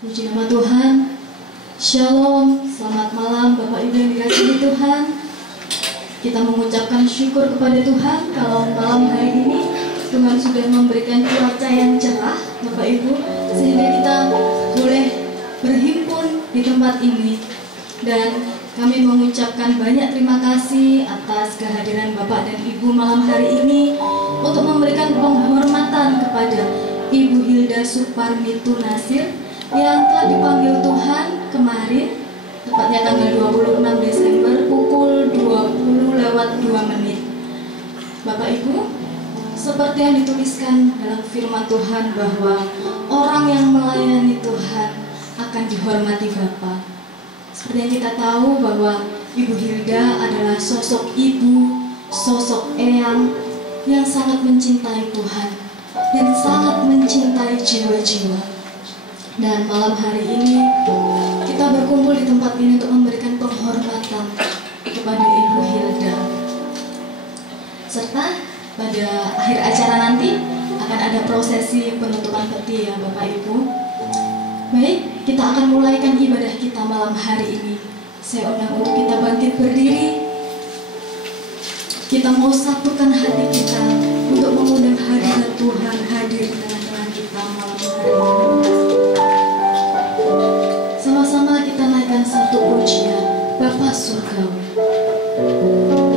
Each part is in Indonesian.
Puji nama Tuhan. Shalom, selamat malam Bapak Ibu yang dikasihi Tuhan. Kita mengucapkan syukur kepada Tuhan kalau malam hari ini Tuhan sudah memberikan cuaca yang cerah Bapak Ibu, sehingga kita boleh berhimpun di tempat ini. Dan kami mengucapkan banyak terima kasih atas kehadiran Bapak dan Ibu malam hari ini untuk memberikan penghormatan kepada Ibu Hilda Suparmitu Nasir yang telah dipanggil Tuhan kemarin, tepatnya tanggal 26 Desember pukul 20:02. Bapak Ibu, seperti yang dituliskan dalam firman Tuhan bahwa orang yang melayani Tuhan akan dihormati Bapa. Seperti yang kita tahu bahwa Ibu Hilda adalah sosok ibu, sosok eyang yang sangat mencintai Tuhan dan sangat mencintai jiwa-jiwa. Dan malam hari ini kita berkumpul di tempat ini untuk memberikan penghormatan kepada Ibu Hilda. Serta pada akhir acara nanti akan ada prosesi penutupan peti ya Bapak Ibu. Baik, kita akan mulaikan ibadah kita malam hari ini. Saya undang untuk kita bangkit berdiri. Kita mau satukan hati kita untuk mengundang hadirat Tuhan hadir di tengah-tengah kita malam hari ini. Sama-sama kita naikkan satu pujian Bapa Surgawi. Betapa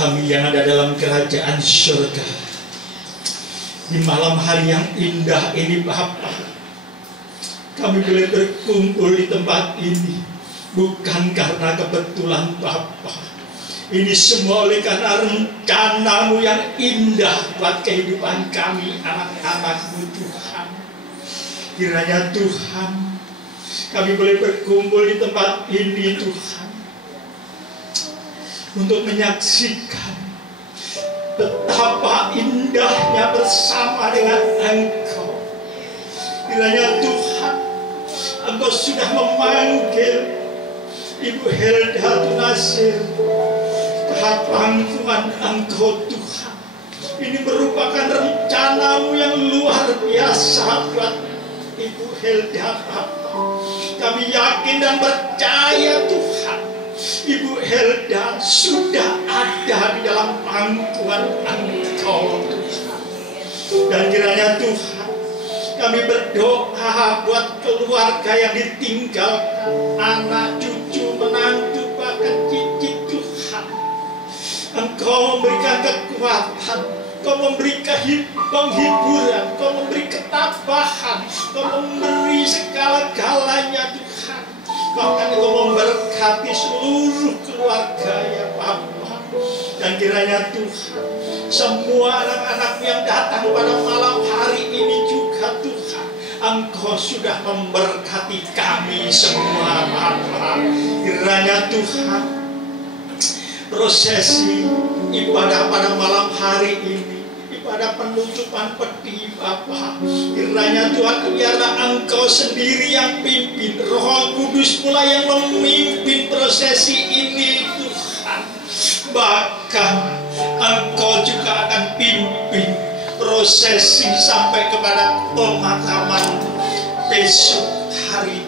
kami yang ada dalam kerajaan surga, di malam hari yang indah ini Bapa, kami boleh berkumpul di tempat ini bukan karena kebetulan Bapa. Ini semua oleh karena rencana-Mu yang indah buat kehidupan kami, anak-anak-Mu Tuhan. Kiranya Tuhan, kami boleh berkumpul di tempat ini Tuhan, untuk menyaksikan betapa indahnya bersama dengan Engkau. Kiranya Tuhan, Engkau sudah memanggil Ibu Helda Tunasir ke pangkuan Engkau Tuhan. Ini merupakan rencana-Mu yang luar biasa buat Ibu Helda Bapa. Kami yakin dan percaya Tuhan, Ibu Helda sudah ada di dalam pangkuan Engkau Tuhan. Dan kiranya Tuhan, kami berdoa buat keluarga yang ditinggalkan, anak, cucu, menantu, bahkan cicit Tuhan. Engkau memberikan kekuatan, Engkau memberi penghiburan, Engkau memberi ketabahan, Engkau memberi segala-galanya Tuhan. Bahkan Engkau memberkati seluruh keluarga ya Bapa. Dan kiranya Tuhan, semua anak-anak yang datang pada malam hari ini juga Tuhan, Engkau sudah memberkati kami semua Bapa. Kiranya Tuhan, prosesi ibadah pada malam hari ini, ibadah penutupan peti Bapa, kiranya Tuhan, biarlah Engkau sendiri yang pimpin, Roh Kudus pula yang memimpin prosesi ini Tuhan. Bahkan Engkau juga akan pimpin prosesi sampai kepada pemakaman besok hari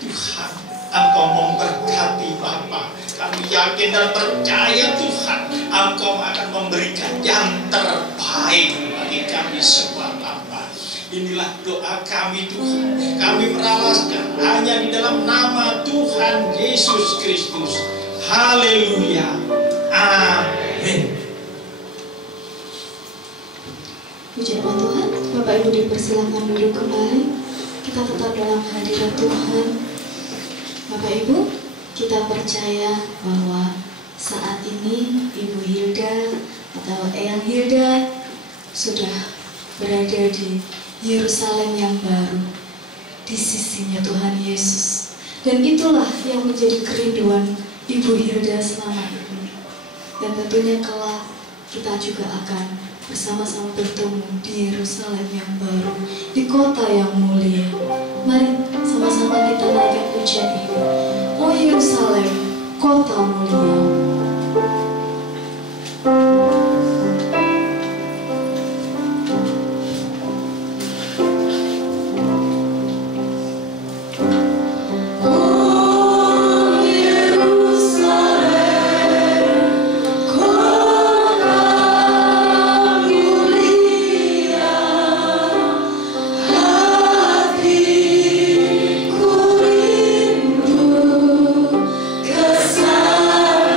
Tuhan. Engkau memberkati Bapa. Kami yakin dan percaya Tuhan, Engkau akan memberikan yang terbaik bagi kami semua Bapa. Inilah doa kami Tuhan. Kami meralaskan hanya di dalam nama Tuhan Yesus Kristus. Haleluya. Amin. Puji nama Tuhan. Bapak Ibu dipersilakan duduk kembali. Kita tetap dalam hadirat Tuhan. Bapak Ibu, kita percaya bahwa saat ini Ibu Hilda atau Eyang Hilda sudah berada di Yerusalem yang baru, di sisinya Tuhan Yesus. Dan itulah yang menjadi kerinduan Ibu Hilda selama ini. Dan tentunya kelak kita juga akan bersama-sama bertemu di Yerusalem yang baru, di kota yang mulia. Mari sama-sama kita naikkan pujian ini. Oh Yerusalem, kota mulia. Kesal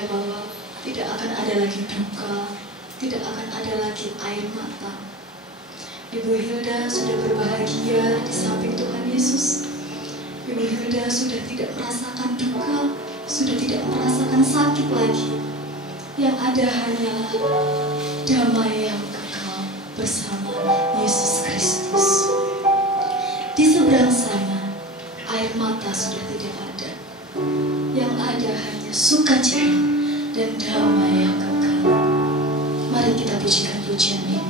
percaya bahwa tidak akan ada lagi duka, tidak akan ada lagi air mata. Ibu Hilda sudah berbahagia di samping Tuhan Yesus. Ibu Hilda sudah tidak merasakan duka, sudah tidak merasakan sakit lagi. Yang ada hanyalah damai yang kekal bersama Yesus Kristus. Di seberang sana, air mata sudah tidak ada. Yang ada hanya sukacita dan damai yang kekal. Mari kita pujikan pujian ini.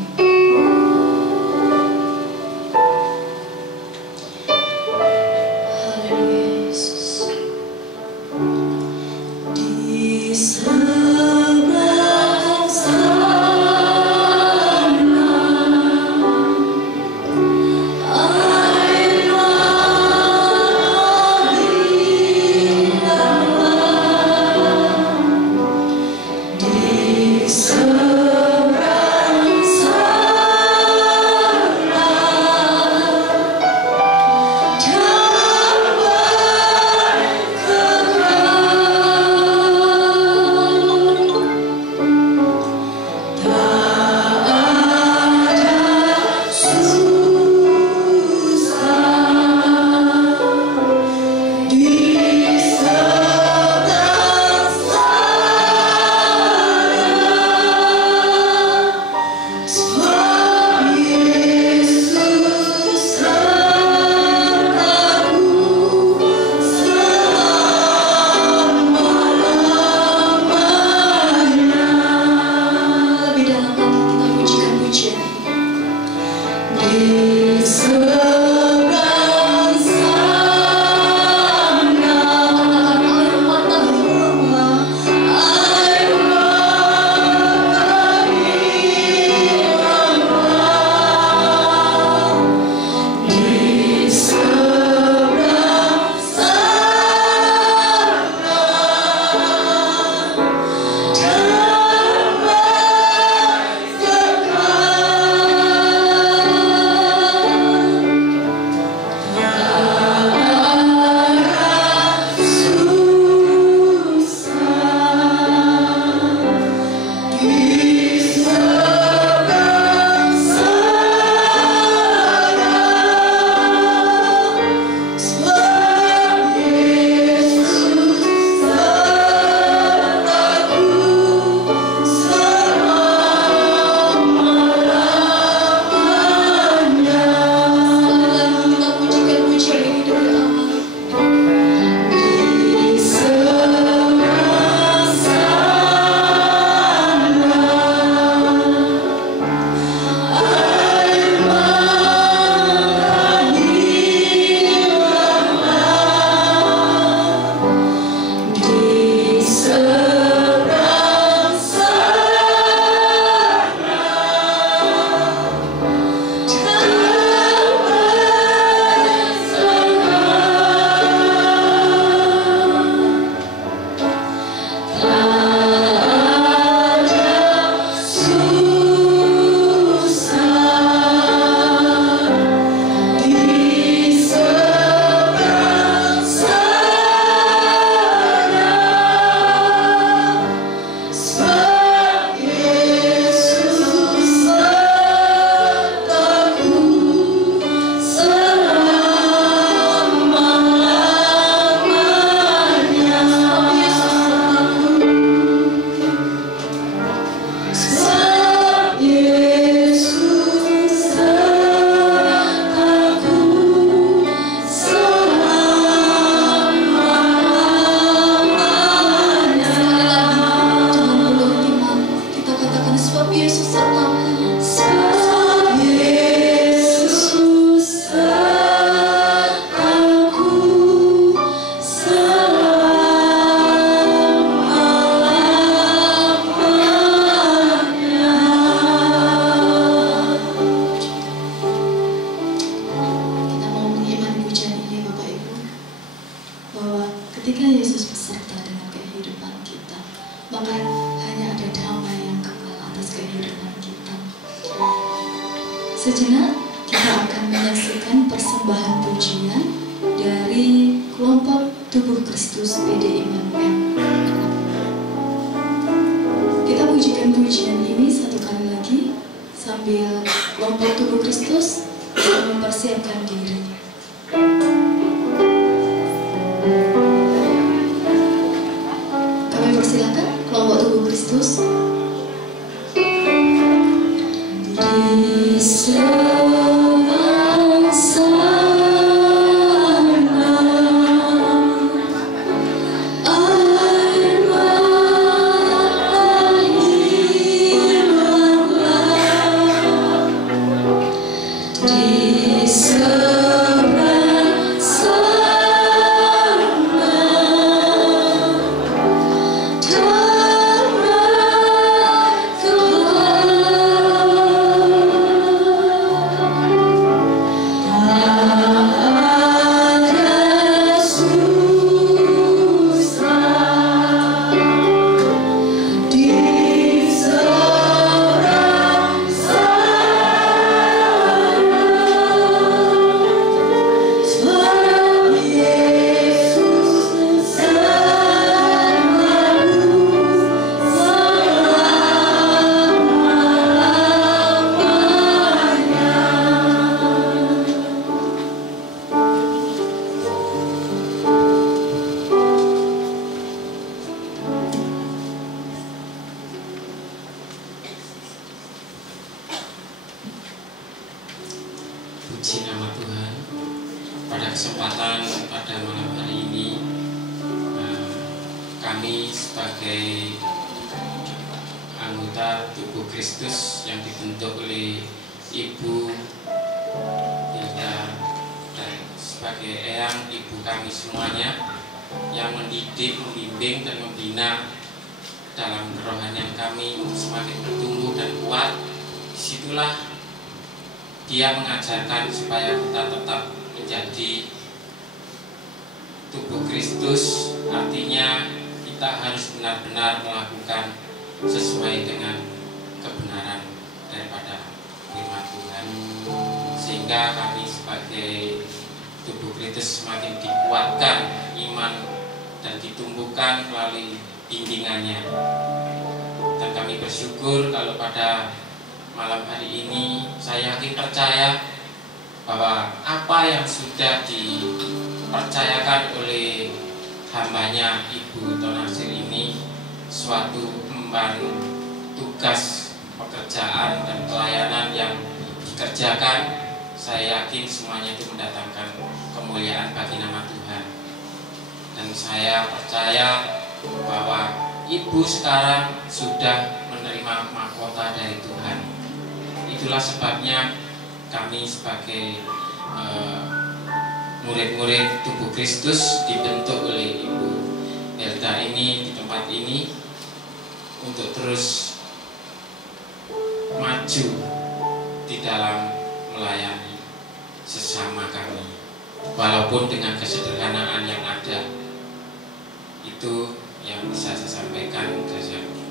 Sejenak kita akan menyaksikan persembahan pujian dari kelompok Tubuh Kristus PDI Immanuel. pujian ini satu kali lagi sambil kelompok tubuh Kristus mempersiapkan diri. Kami persilakan kelompok tubuh Kristus. Di seberang sana air mata hilanglah, di seberang sana Puji nama Tuhan. Pada kesempatan pada malam hari ini, kami sebagai anggota tubuh Kristus yang dibentuk oleh Ibu Hilda dan sebagai eyang ibu kami semuanya yang mendidik, membimbing dan membina dalam kerohanian kami semakin bertumbuh dan kuat. Disitulah dia mengajarkan supaya kita tetap menjadi tubuh Kristus, artinya kita harus benar-benar melakukan sesuai dengan kebenaran daripada firman Tuhan, sehingga kami sebagai tubuh Kristus semakin dikuatkan iman dan ditumbuhkan melalui bimbingannya. Dan kami bersyukur kalau pada malam hari ini saya yakin percaya bahwa apa yang sudah dipercayakan oleh hambanya Ibu Tonasir ini suatu emban tugas pekerjaan dan pelayanan yang dikerjakan, saya yakin semuanya itu mendatangkan kemuliaan bagi nama Tuhan. Dan saya percaya bahwa Ibu sekarang sudah menerima mahkota dari Tuhan. Itulah sebabnya kami sebagai murid-murid tubuh Kristus dibentuk oleh Ibu Hilda ini di tempat ini untuk terus maju di dalam melayani sesama kami, walaupun dengan kesederhanaan yang ada. Itu yang bisa saya sampaikan.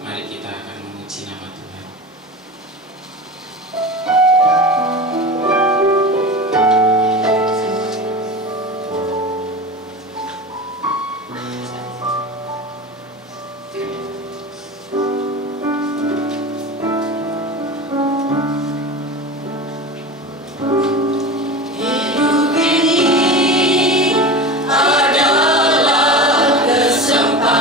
Mari kita akan memuji nama Tuhan. Adalah kesempatan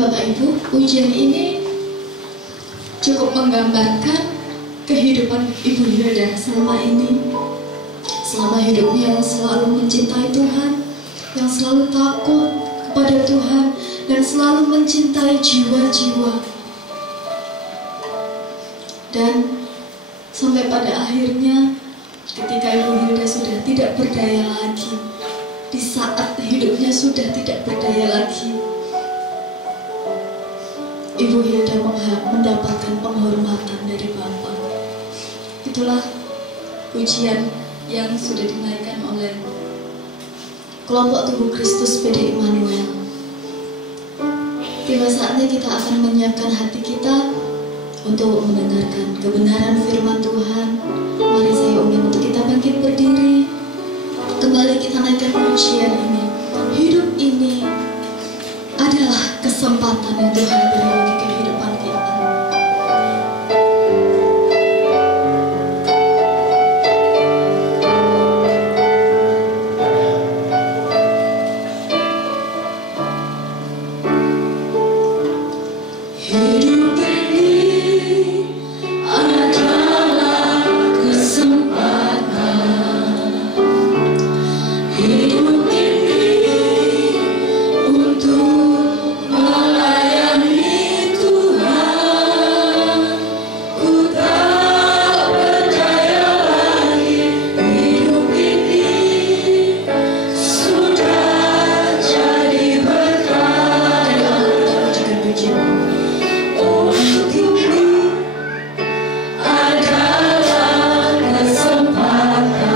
Bapak Ibu, ujian ini cukup menggambarkan kehidupan Ibu Hilda selama ini. Selama hidupnya yang selalu mencintai Tuhan, yang selalu takut kepada Tuhan, dan selalu mencintai jiwa-jiwa. Dan sampai pada akhirnya ketika Ibu Hilda sudah tidak berdaya lagi, di saat hidupnya sudah tidak berdaya lagi, Ibu Hilda mendapatkan penghormatan dari Bapa. Itulah pujian yang sudah dinaikkan oleh kelompok tubuh Kristus PD Immanuel. Tiba saatnya kita akan menyiapkan hati kita untuk mendengarkan kebenaran firman Tuhan. Mari saya undang untuk kita bangkit berdiri. Kembali kita naikkan pujian ini. Hidup ini adalah kesempatan yang Tuhan beri bagi kehidupan kita. Hidup ini adalah kesempatan. Hidup ini untuk melayani Tuhan. Ku tak berdaya lagi. Hidup ini sudah jadi berkat. Untukmu adalah kesempatan.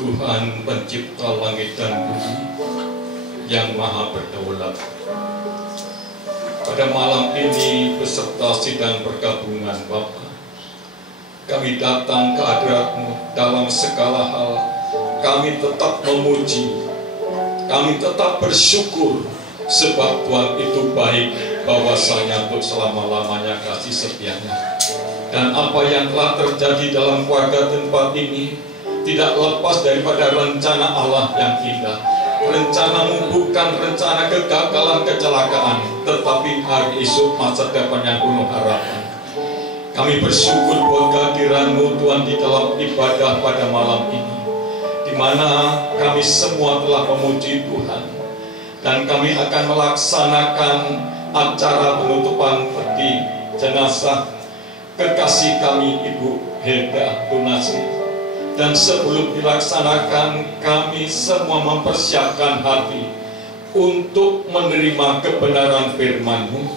Tuhan pencipta langit dan bumi yang maha berdaulat. Pada malam ini beserta sidang pergabungan Bapa, kami datang ke hadirat-Mu dalam segala hal. Kami tetap memuji, kami tetap bersyukur, sebab Tuhan itu baik, bahwasanya untuk selama-lamanya kasih setia-Nya. Dan apa yang telah terjadi dalam keluarga tempat ini tidak lepas daripada rencana Allah yang indah. Rencana-Mu bukan rencana kegagalan, kecelakaan, tetapi hari esok masa depan yang penuh harapan. Kami bersyukur buat kehadiran-Mu Tuhan di dalam ibadah pada malam ini, di mana kami semua telah memuji Tuhan, dan kami akan melaksanakan acara penutupan peti jenazah kekasih kami Ibu Hilda Tunasi. Dan sebelum dilaksanakan, kami semua mempersiapkan hati untuk menerima kebenaran firman-Mu,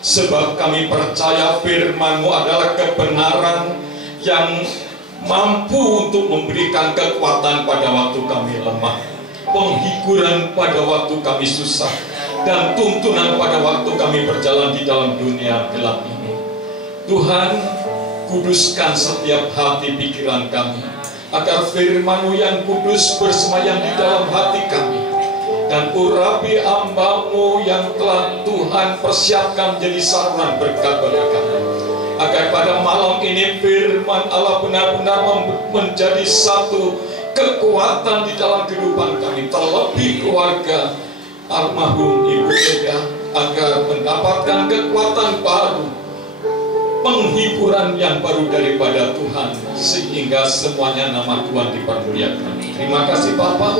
sebab kami percaya firman-Mu adalah kebenaran yang mampu untuk memberikan kekuatan pada waktu kami lemah, penghiburan pada waktu kami susah, dan tuntunan pada waktu kami berjalan di dalam dunia gelap ini. Tuhan, kuduskan setiap hati pikiran kami, agar firman-Mu yang kudus bersemayam di dalam hati kami, dan urapi hamba-Mu yang telah Tuhan persiapkan menjadi saluran berkat bagi kami, agar pada malam ini firman Allah benar-benar menjadi satu kekuatan di dalam kehidupan kami, terlebih keluarga almarhum Ibu Eda, agar mendapatkan kekuatan baru, penghiburan yang baru daripada Tuhan, sehingga semuanya nama Tuhan dipermuliakan. Terima kasih Bapa,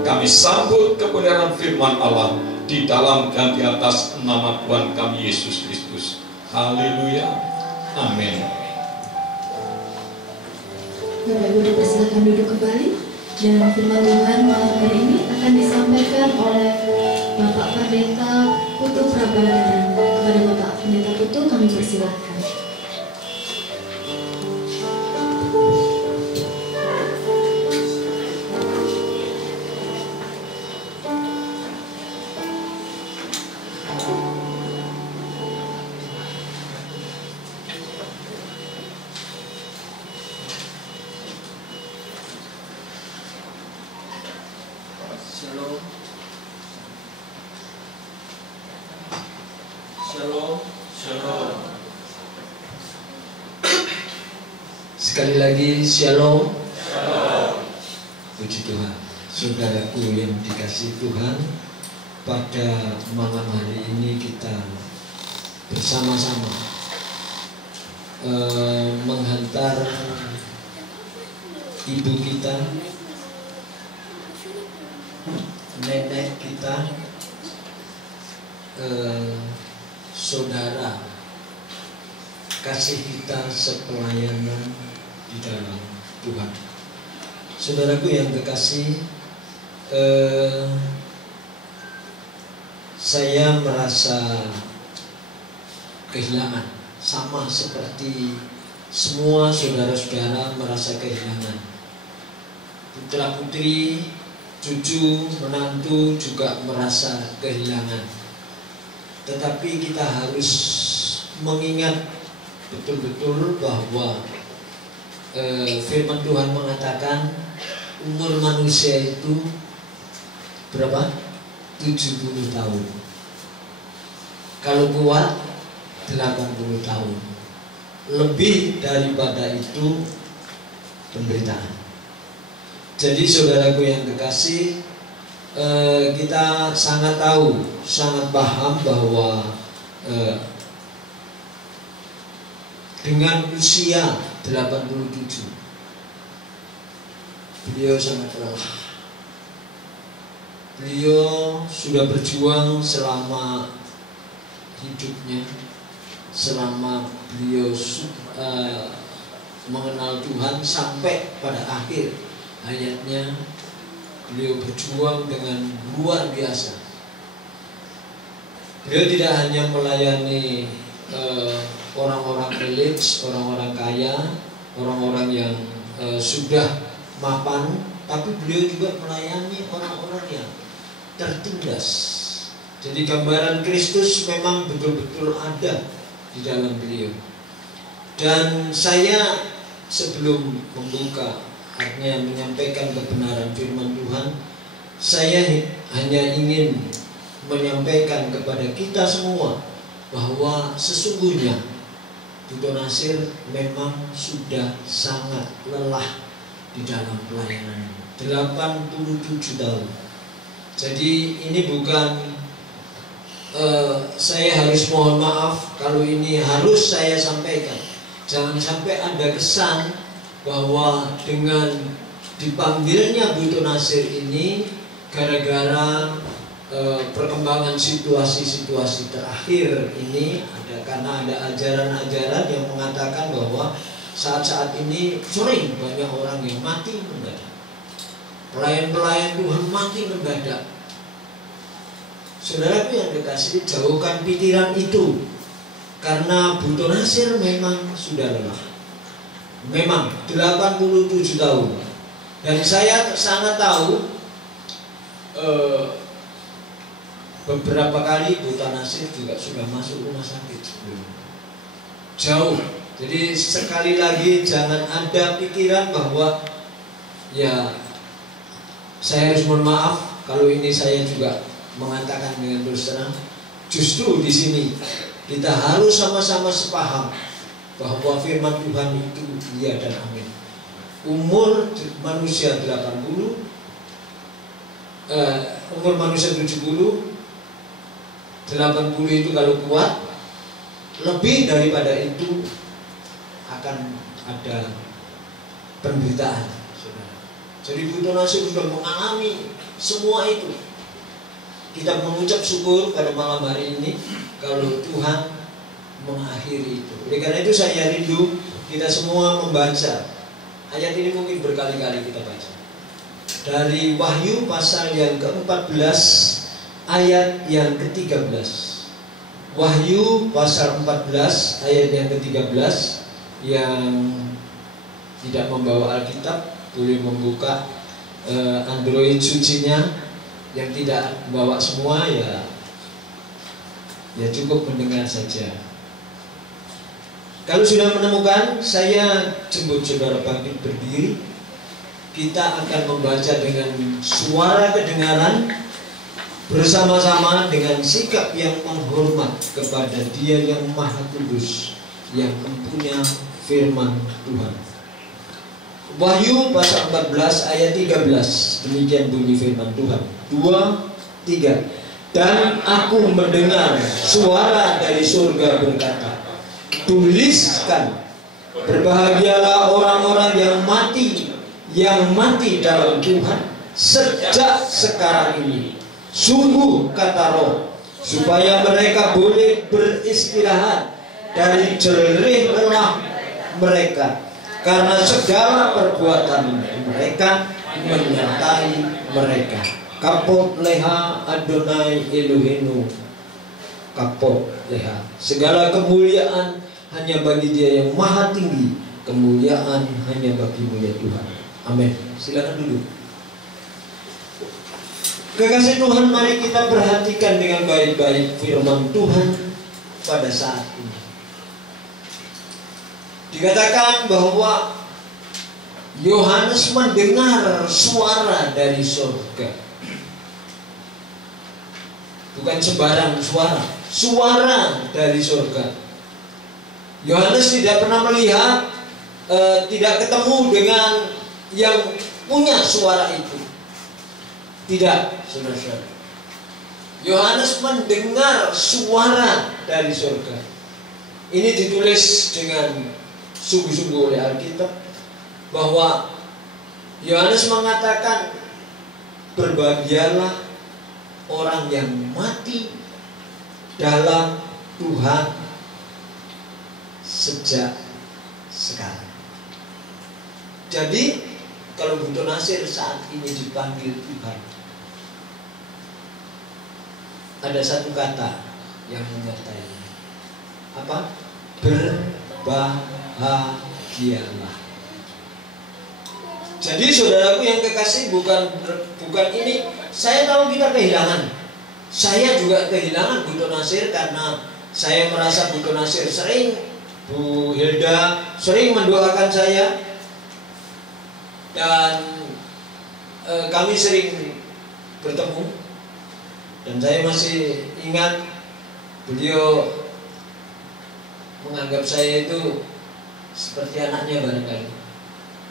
kami sambut kebenaran firman Allah di dalam dan di atas nama Tuhan kami Yesus Kristus. Haleluya, amin. Bapak Ibu dipersilakan duduk kembali, dan firman Tuhan malam hari ini akan disampaikan oleh Bapak Pendeta Putu Prabadaran. Kepada Bapak Pendeta Putu kami persilakan. Shalom. Shalom. Shalom. Sekali lagi shalom. Shalom. Puji Tuhan. Saudaraku yang dikasihi Tuhan, pada malam hari ini kita bersama-sama menghantar ibu kita, nenek kita, saudara kasih kita sepelayanan di dalam Tuhan. Saudaraku yang kekasih, saya merasa kehilangan, sama seperti semua saudara-saudara merasa kehilangan. Putra putri, cucu, menantu juga merasa kehilangan. Tetapi kita harus mengingat betul-betul bahwa firman Tuhan mengatakan umur manusia itu berapa? 70 tahun. Kalau kuat 80 tahun. Lebih daripada itu penderitaan. Jadi saudaraku yang kekasih, kita sangat tahu, sangat paham bahwa dengan usia 87 beliau sangat lelah. Beliau sudah berjuang selama hidupnya, selama beliau mengenal Tuhan, sampai pada akhir hayatnya beliau berjuang dengan luar biasa. Beliau tidak hanya melayani orang-orang elit, orang-orang kaya, orang-orang yang sudah mapan, tapi beliau juga melayani orang-orang yang tertindas. Jadi gambaran Kristus memang betul-betul ada di dalam beliau. Dan saya sebelum membuka, artinya menyampaikan kebenaran firman Tuhan, saya hanya ingin menyampaikan kepada kita semua bahwa sesungguhnya Buto Nasir memang sudah sangat lelah di dalam pelayanan 87 tahun. Jadi ini bukan saya harus mohon maaf kalau ini harus saya sampaikan. Jangan sampai ada kesan bahwa dengan dipanggilnya Buto Nasir ini gara-gara perkembangan situasi-situasi terakhir ini ada, karena ada ajaran-ajaran yang mengatakan bahwa saat-saat ini sering banyak orang yang mati mendadak, pelayan-pelayan Tuhan mati mendadak. Saudaraku yang dikasihi, jauhkan pikiran itu, karena Buto Nasir memang sudah lelah, memang 87 tahun, dan saya sangat tahu beberapa kali Buto Nasir juga sudah masuk rumah sakit jauh. Jadi sekali lagi jangan ada pikiran bahwa ya saya harus mohon maaf kalau ini saya juga mengatakan dengan terus terang. Justru di sini kita harus sama-sama sepaham bahwa firman Tuhan itu iya dan amin. Umur manusia 80, umur manusia 70, 80 itu kalau kuat, lebih daripada itu akan ada penderitaan. Jadi Buto Nasir sudah mengalami semua itu. Kita mengucap syukur pada malam hari ini kalau Tuhan mengakhiri itu. Oleh karena itu saya rindu kita semua membaca ayat ini, mungkin berkali-kali kita baca dari Wahyu pasal yang ke-14 ayat yang ke-13. Wahyu pasal 14 ayat yang ke-13. Yang tidak membawa Alkitab boleh membuka Android sucinya. Yang tidak membawa semua ya cukup mendengar saja. Kalau sudah menemukan, saya jemput saudara bangkit berdiri. Kita akan membaca dengan suara kedengaran bersama-sama dengan sikap yang menghormat kepada Dia yang Maha Kudus, yang mempunyai firman Tuhan. Wahyu pasal 14 ayat 13, demikian bunyi firman Tuhan. 2, 3. Dan aku mendengar suara dari surga berkata, tuliskan, berbahagialah orang-orang yang mati dalam Tuhan sejak sekarang ini. Sungguh kata Roh, supaya mereka boleh beristirahat dari jerih lelah mereka, karena segala perbuatan mereka menyertai mereka. Kapot leha Adonai Elohenu, kapot leha. Segala kemuliaan hanya bagi Dia yang Maha Tinggi, kemuliaan hanya bagi-Mu ya Tuhan. Amin. Silakan duduk. Kekasih Tuhan, mari kita perhatikan dengan baik-baik firman Tuhan pada saat ini. Dikatakan bahwa Yohanes mendengar suara dari surga. Bukan sembarang suara, suara dari surga. Yohanes tidak pernah melihat, tidak ketemu dengan yang punya suara itu. Tidak, saudara-saudara. Yohanes mendengar suara dari surga. Ini ditulis dengan sungguh-sungguh oleh Alkitab, bahwa Yohanes mengatakan, berbahagialah orang yang mati dalam Tuhan sejak sekarang. Jadi kalau Buto Nasir saat ini dipanggil Tuhan, ada satu kata yang menyertai. Apa? Berbahagialah. Jadi saudaraku yang kekasih, bukan ini. Saya tahu kita kehilangan. Saya juga kehilangan Bu Nasir karena saya merasa Bu Nasir sering, Bu Hilda sering mendoakan saya, dan kami sering bertemu. Dan saya masih ingat beliau menganggap saya itu seperti anaknya barangkali,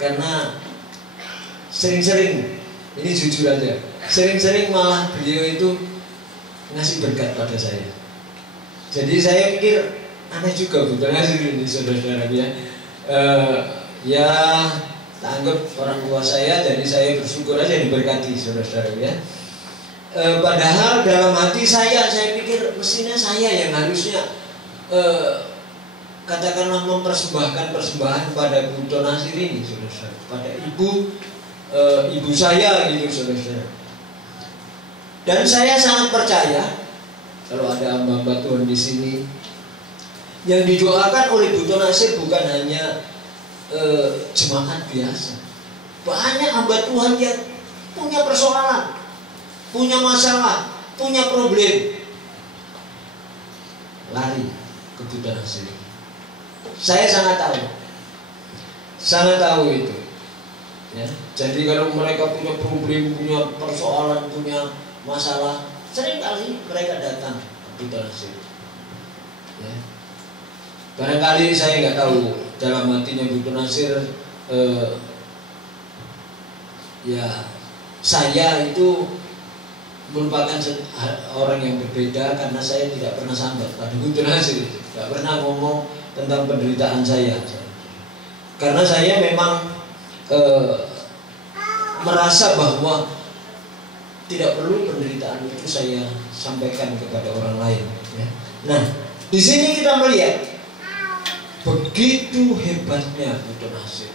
karena sering-sering, ini jujur aja, sering-sering malah beliau itu ngasih berkat pada saya. Jadi saya pikir aneh juga Bu Nasir ini, saudara-saudara ya. Ya tak anggap orang tua saya, jadi saya bersyukur aja diberkati, saudara-saudara ya. Padahal dalam hati saya pikir mestinya saya yang harusnya katakanlah mempersembahkan persembahan pada Bu Nasir ini, saudara-saudara, pada ibu saya gitu, saudara-saudara. Dan saya sangat percaya kalau ada hamba-hamba Tuhan di sini yang didoakan oleh Bu Nasir bukan hanya jemaat biasa. Banyak hamba Tuhan yang punya persoalan, punya masalah, punya problem, lari ke Bu Nasir. Saya sangat tahu itu. Ya, jadi kalau mereka punya problem, punya persoalan, punya masalah, sering kali mereka datang ke Bu Nasir. Ya. Barangkali saya nggak tahu dalam hatinya Bu Nasir, ya saya itu merupakan orang yang berbeda karena saya tidak pernah sambat pada Bu Nasir, tidak pernah ngomong tentang penderitaan saya. Karena saya memang merasa bahwa tidak perlu penderitaan itu saya sampaikan kepada orang lain. Ya. Nah, di sini kita melihat begitu hebatnya Bu Nasir,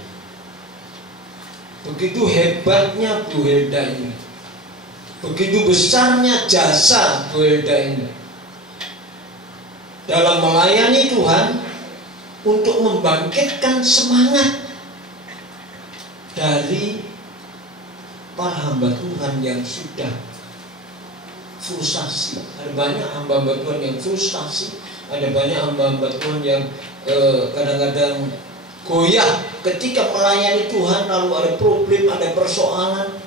begitu hebatnya Bu Hilda ini, begitu besarnya jasa Bu Hilda ini dalam melayani Tuhan untuk membangkitkan semangat dari para hamba Tuhan yang sudah frustasi. Ada banyak hamba-hamba Tuhan yang frustasi, ada banyak hamba-hamba Tuhan yang kadang-kadang goyah ketika melayani Tuhan, lalu ada problem, ada persoalan.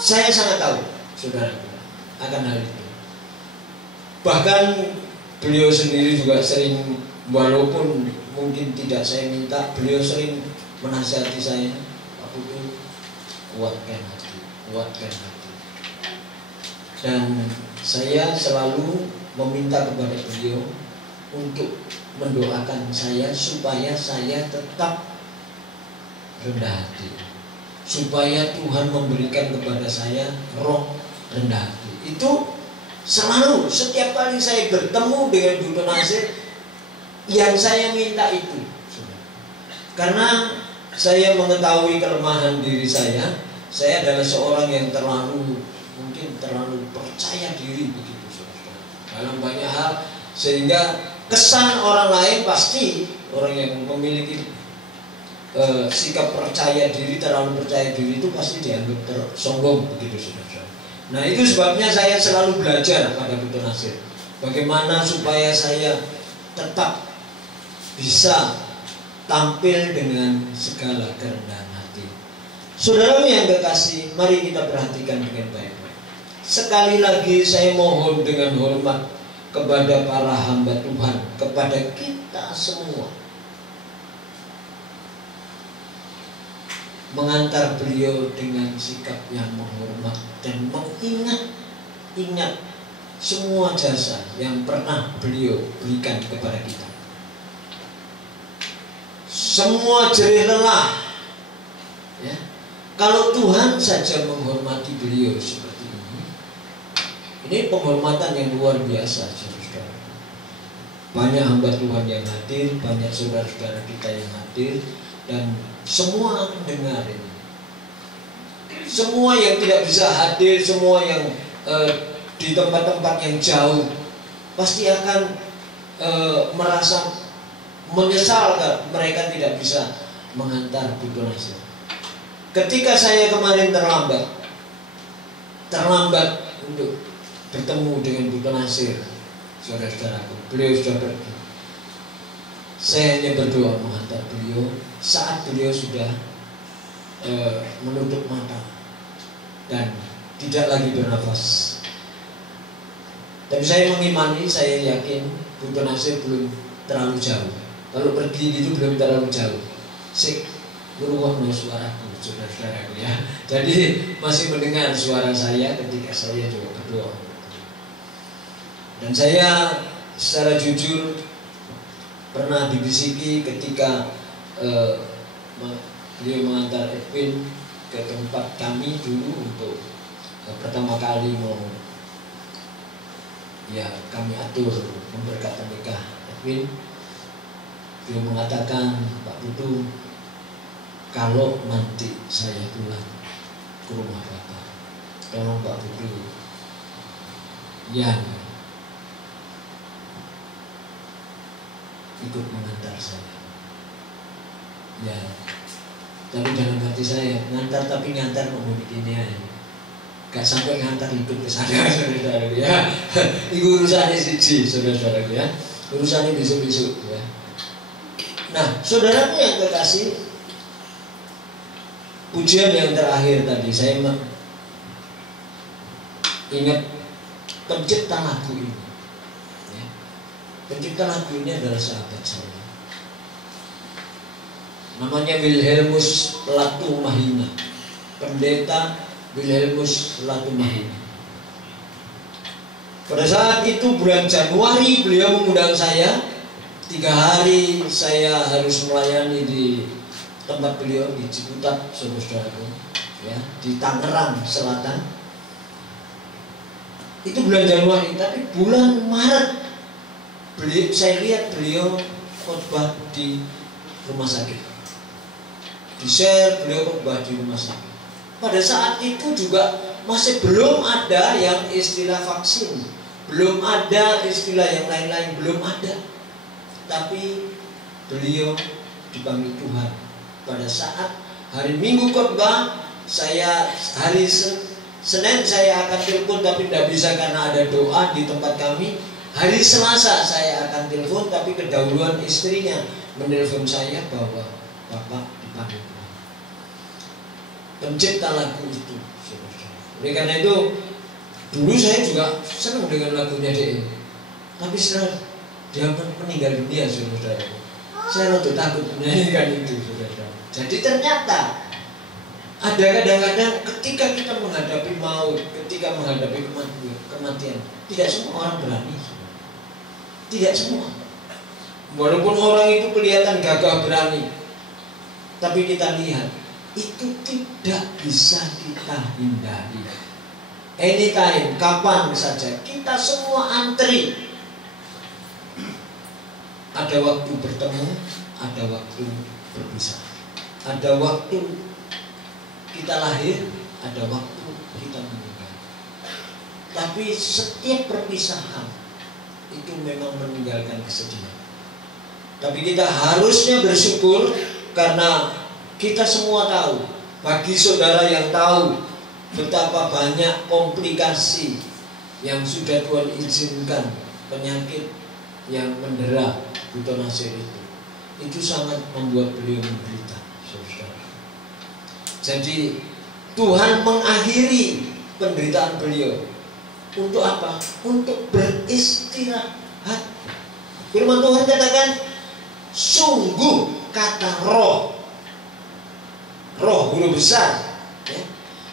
Saya sangat tahu, saudara, akan hal itu. Bahkan beliau sendiri juga sering, walaupun mungkin tidak saya minta, beliau sering menasihati saya, Pak Putu, kuatkan hati. Dan saya selalu meminta kepada beliau untuk mendoakan saya supaya saya tetap rendah hati, supaya Tuhan memberikan kepada saya roh rendah hati. Itu selalu, setiap kali saya bertemu dengan Bu Nasir, yang saya minta itu. Karena saya mengetahui kelemahan diri saya adalah seorang yang mungkin terlalu percaya diri begitu, saudara, dalam banyak hal, sehingga kesan orang lain, pasti orang yang memiliki sikap percaya diri, terlalu percaya diri itu pasti dianggap sombong begitu, saudara. Nah, itu sebabnya saya selalu belajar pada Bu Nasir bagaimana supaya saya tetap bisa tampil dengan segala kerendahan hati. Saudara yang kekasih, mari kita perhatikan dengan baik-baik. Sekali lagi saya mohon dengan hormat kepada para hamba Tuhan, kepada kita semua, mengantar beliau dengan sikap yang menghormat dan mengingat semua jasa yang pernah beliau berikan kepada kita. Semua jerih lelah, ya. Kalau Tuhan saja menghormati beliau seperti ini penghormatan yang luar biasa, saudara. Banyak hamba Tuhan yang hadir, banyak saudara-saudara kita yang hadir, dan semua mendengar ini. Semua yang tidak bisa hadir, semua yang di tempat-tempat yang jauh, pasti akan merasa menyesal mereka tidak bisa mengantar Bu Nasir. Ketika saya kemarin terlambat untuk bertemu dengan Bu Nasir, saudara-saudaraku, beliau sudah pergi. Saya hanya berdoa mengantar beliau saat beliau sudah menutup mata dan tidak lagi bernafas. Tapi saya mengimani, saya yakin Bu Nasir belum terlalu jauh. Kalau pergi itu belum terlalu jauh. Sik ngrungokno suaraku, saudara-saudaraku ya. Jadi masih mendengar suara saya ketika saya juga berdoa. Dan saya secara jujur pernah dibisiki ketika beliau mengantar Edwin ke tempat kami dulu untuk pertama kali mau kami atur memberkati nikah Edwin. Beliau mengatakan, Pak Putu, kalau nanti saya pulang ke rumah Bapak, tolong Pak Putu yang ikut mengantar saya. Ya, tapi dalam hati saya ngantar, tapi ngantar mau begini aja, gak sampai ngantar ikut ke sana, saudara ya. Itu urusannya siji, saudara ya. Urusannya besok-besok ya. Nah, saudaraku yang terkasih, pujian yang terakhir tadi saya ingat pencipta lagu ini. Pencipta lagu ini adalah sahabat saya. Namanya Wilhelmus Latumahina. Pendeta Wilhelmus Latumahina. Pada saat itu bulan Januari beliau mengundang saya. 3 hari saya harus melayani di tempat beliau di Ciputat, saudara-saudaraku, ya, di Tangerang Selatan. Itu bulan Januari, tapi bulan Maret saya lihat beliau khotbah di rumah sakit. Di-share beliau khotbah di rumah sakit. Pada saat itu juga masih belum ada yang istilah vaksin, belum ada istilah yang lain-lain, belum ada. Tapi beliau dipanggil Tuhan. Pada saat hari Minggu khotbah, saya hari Senin saya akan telepon tapi tidak bisa karena ada doa di tempat kami. Hari Selasa saya akan telepon, tapi kedahuluan istrinya menelpon saya bahwa Bapak dipanggil Tuhan. Pencipta lagu itu. Oleh karena itu, dulu saya juga senang dengan lagunya dia. Tapi setelah dia meninggal dunia, saudara, saya rada takut menyanyikan itu, saudara. Jadi ternyata ada kadang-kadang ketika kita menghadapi maut, ketika menghadapi kematian, tidak semua orang berani. Tidak semua. Walaupun orang itu kelihatan gagah berani, tapi kita lihat itu tidak bisa kita hindari. Anytime, kapan saja kita semua antri. Ada waktu bertemu, ada waktu berpisah. Ada waktu kita lahir, ada waktu kita meninggal. Tapi setiap perpisahan itu memang meninggalkan kesedihan. Tapi kita harusnya bersyukur karena kita semua tahu, bagi saudara yang tahu betapa banyak komplikasi yang sudah Tuhan izinkan, penyakit yang mendera Bu Nasir itu sangat membuat beliau menderita, saudara. Jadi Tuhan mengakhiri penderitaan beliau untuk apa? Untuk beristirahat. Firman Tuhan katakan, sungguh kata roh huruf besar, ya,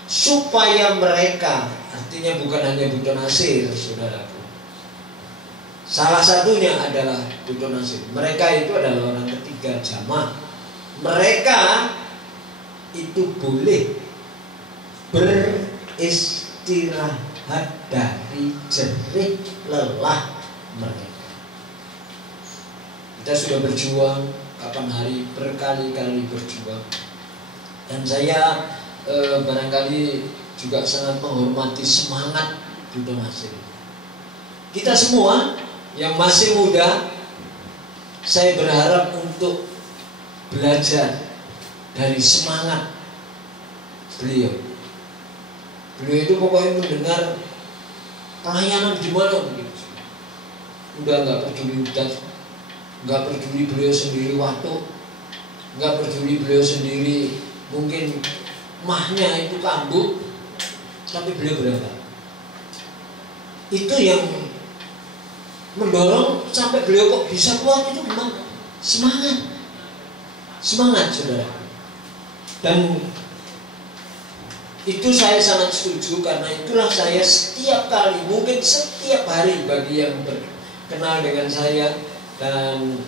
supaya mereka, artinya bukan hanya Bu Nasir, saudaraku. Salah satunya adalah Bu Nasir. Mereka itu adalah orang ketiga jamaah. Mereka itu boleh beristirahat dari jerih lelah mereka. Kita sudah berjuang, kapan hari berkali-kali berjuang. Dan saya barangkali juga sangat menghormati semangat Bu Nasir. Kita semua yang masih muda, saya berharap untuk belajar dari semangat beliau. Beliau itu pokoknya mendengar pelayanan di mana begitu. Udah nggak peduli hutan, nggak peduli beliau sendiri waktu, nggak peduli beliau sendiri mungkin mahnya itu kambuh, tapi beliau berangkat. Itu yang mendorong sampai beliau kok bisa kuat itu gimana? Semangat, semangat saudara. Dan itu saya sangat setuju, karena itulah saya setiap kali, mungkin setiap hari bagi yang kenal dengan saya dan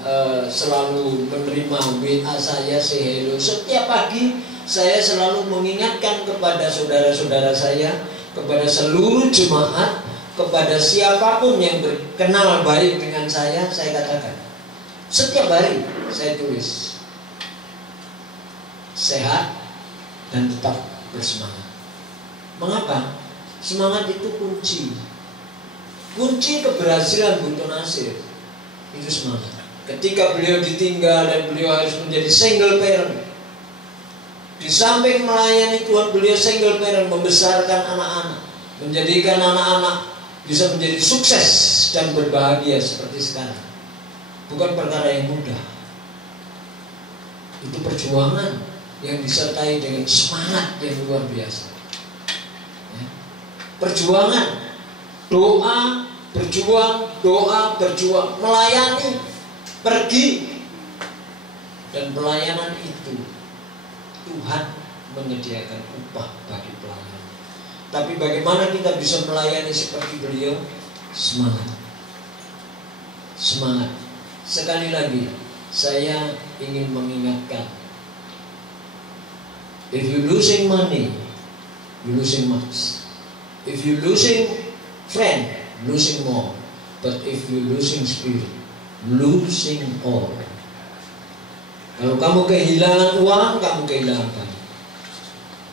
selalu menerima WA saya, say hello. Setiap pagi saya selalu mengingatkan kepada saudara-saudara saya, kepada seluruh jemaat, kepada siapapun yang berkenal baik dengan saya katakan. Setiap hari saya tulis, sehat dan tetap bersemangat. Mengapa? Semangat itu kunci keberhasilan Buto Nasir. Itu semangat. Ketika beliau ditinggal dan beliau harus menjadi single parent, di samping melayani Tuhan, beliau single parent, membesarkan anak-anak, menjadikan anak-anak bisa menjadi sukses dan berbahagia seperti sekarang. Bukan perkara yang mudah. Itu perjuangan yang disertai dengan semangat yang luar biasa. Perjuangan, doa, berjuang, melayani, pergi. Dan pelayanan itu Tuhan menyediakan upah bagi pelayan. Tapi bagaimana kita bisa melayani seperti beliau? Semangat. Semangat. Sekali lagi saya ingin mengingatkan, if you losing money, you losing much. If you losing friend, losing more. But if you losing spirit, losing all. Kalau kamu kehilangan uang, kamu kehilangan banyak.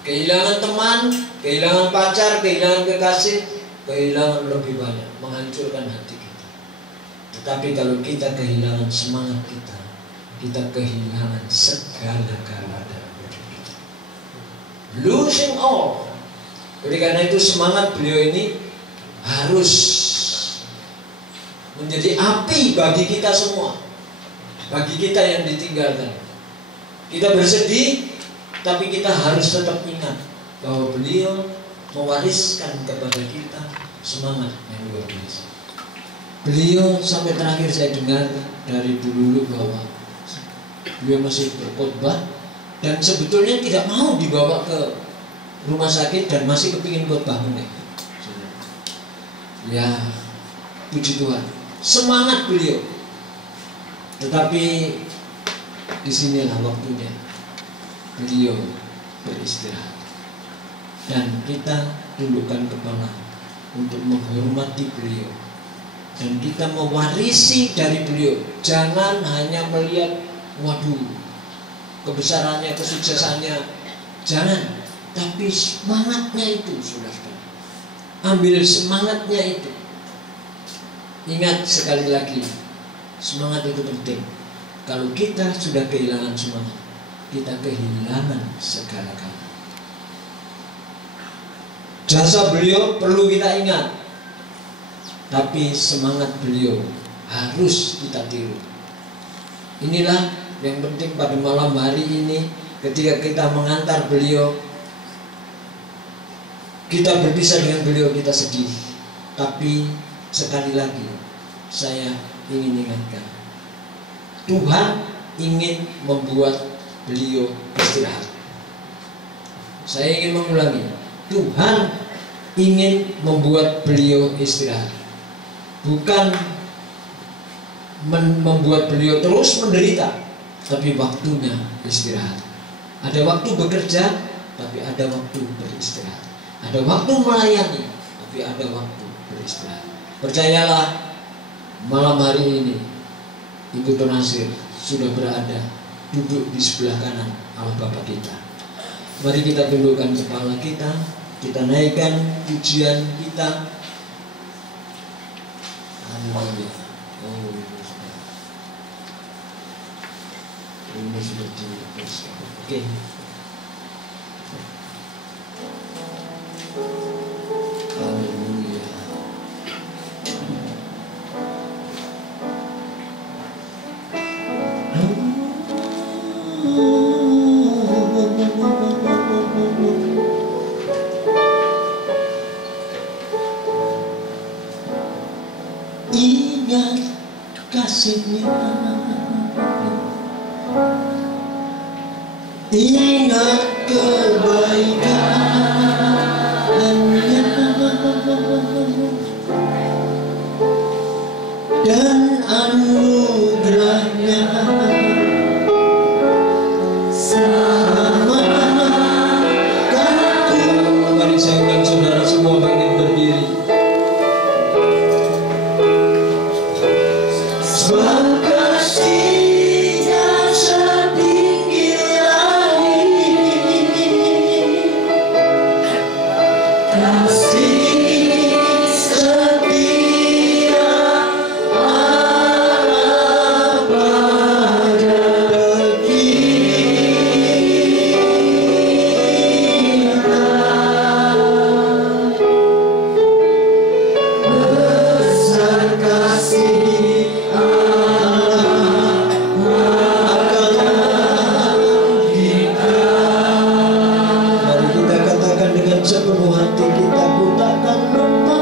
Kehilangan teman, kehilangan pacar, kehilangan kekasih, kehilangan lebih banyak, menghancurkan hati kita. Tetapi kalau kita kehilangan semangat kita, kita kehilangan segala-gala dalam hidup kita. Losing all. Oleh karena itu semangat beliau ini harus menjadi api bagi kita semua, bagi kita yang ditinggalkan. Kita bersedih, tapi kita harus tetap ingat bahwa beliau mewariskan kepada kita semangat yang luar biasa. Beliau sampai terakhir saya dengar dari dulu bahwa beliau masih berkhotbah dan sebetulnya tidak mau dibawa ke rumah sakit dan masih kepingin khotbah menaik. Ya, puji Tuhan, semangat beliau. Tetapi disinilah waktunya beliau beristirahat, dan kita tundukkan kepala untuk menghormati beliau, dan kita mewarisi dari beliau. Jangan hanya melihat, waduh, kebesarannya, kesuksesannya, jangan. Tapi semangatnya itu, saudara, ambil semangatnya itu. Ingat sekali lagi, semangat itu penting. Kalau kita sudah kehilangan semangat, kita kehilangan segala-galanya. Jasa beliau perlu kita ingat, tapi semangat beliau harus kita tiru. Inilah yang penting pada malam hari ini, ketika kita mengantar beliau. Kita berpisah dengan beliau, kita sedih. Tapi sekali lagi saya ingin ingatkan, Tuhan ingin membuat beliau istirahat. Saya ingin mengulangi, Tuhan ingin membuat beliau istirahat, bukan membuat beliau terus menderita, tapi waktunya istirahat. Ada waktu bekerja, tapi ada waktu beristirahat. Ada waktu melayani, tapi ada waktu beristirahat. Percayalah, malam hari ini Ibu Buto Nasir sudah berada, duduk di sebelah kanan Allah Bapa kita. Mari kita tundukkan kepala kita, kita naikkan pujian kita. Haleluya. Ini sudah dituliskan. Oke. Haleluya. Ingat kasihnya, ingat kebaikannya dan anugerahnya selamatkanku. Mari saya undang saudara semua bangkit berdiri. Sebab kasihnya setinggi langit, kasih setia Allah pada kita. Besar kasih Allah akan kita. Mari kita katakan dengan sepenuh hati kita, ku takkan lupa.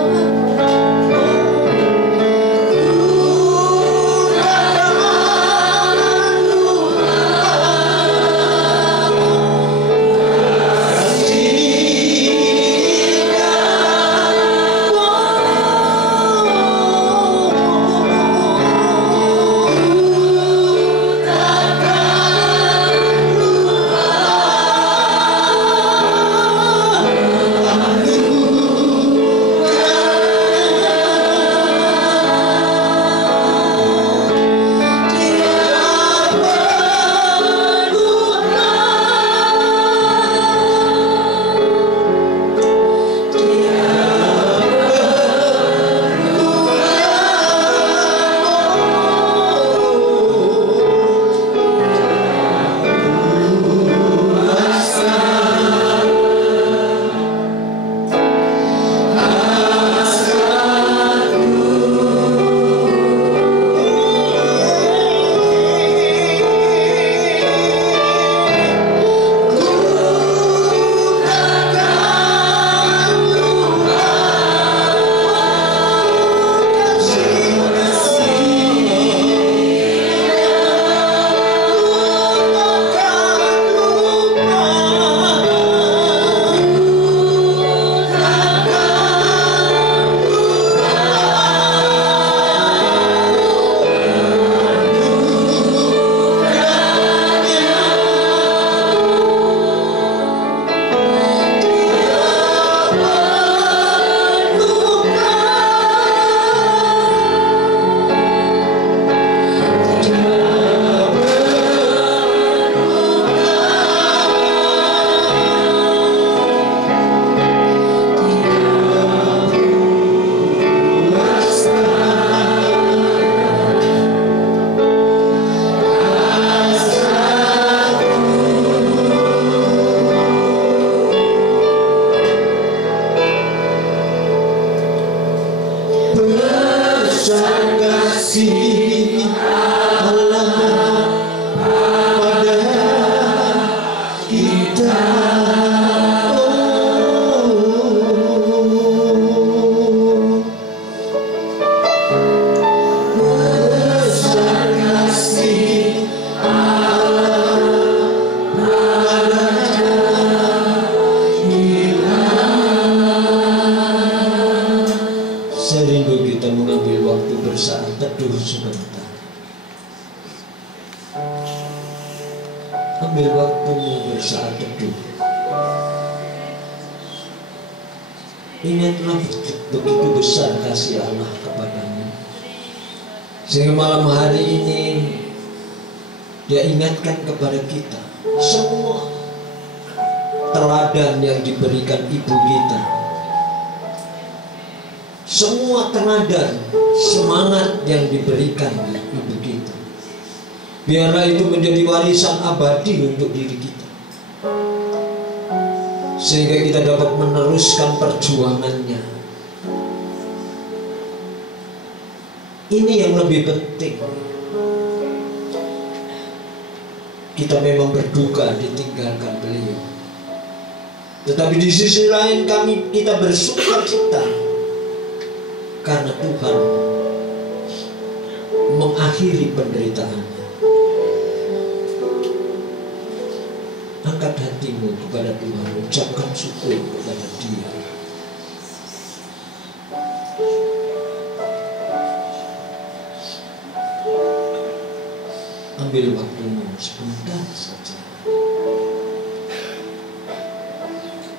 Besar kasih Allah pada kita. Besar kasih Allah pada kita. Saya rindu kita mengambil waktu bersaat teduh sebentar. Ambil waktumu bersaat teduh. Ingatlah begitu besar kasih Allah kepadamu, sehingga malam hari ini Dia ingatkan kepada kita semua teladan yang diberikan ibu kita, semua teladan semangat yang diberikan ibu kita. Biarlah itu menjadi warisan abadi untuk diri kita, sehingga kita dapat meneruskan perjuangannya. Ini yang lebih penting. Kita memang berduka ditinggalkan beliau, tetapi di sisi lain kita bersuka cita karena Tuhan mengakhiri penderitaannya. Angkat hatimu kepada Tuhan, ucapkan syukur kepada Dia. Ambil waktumu sebentar saja.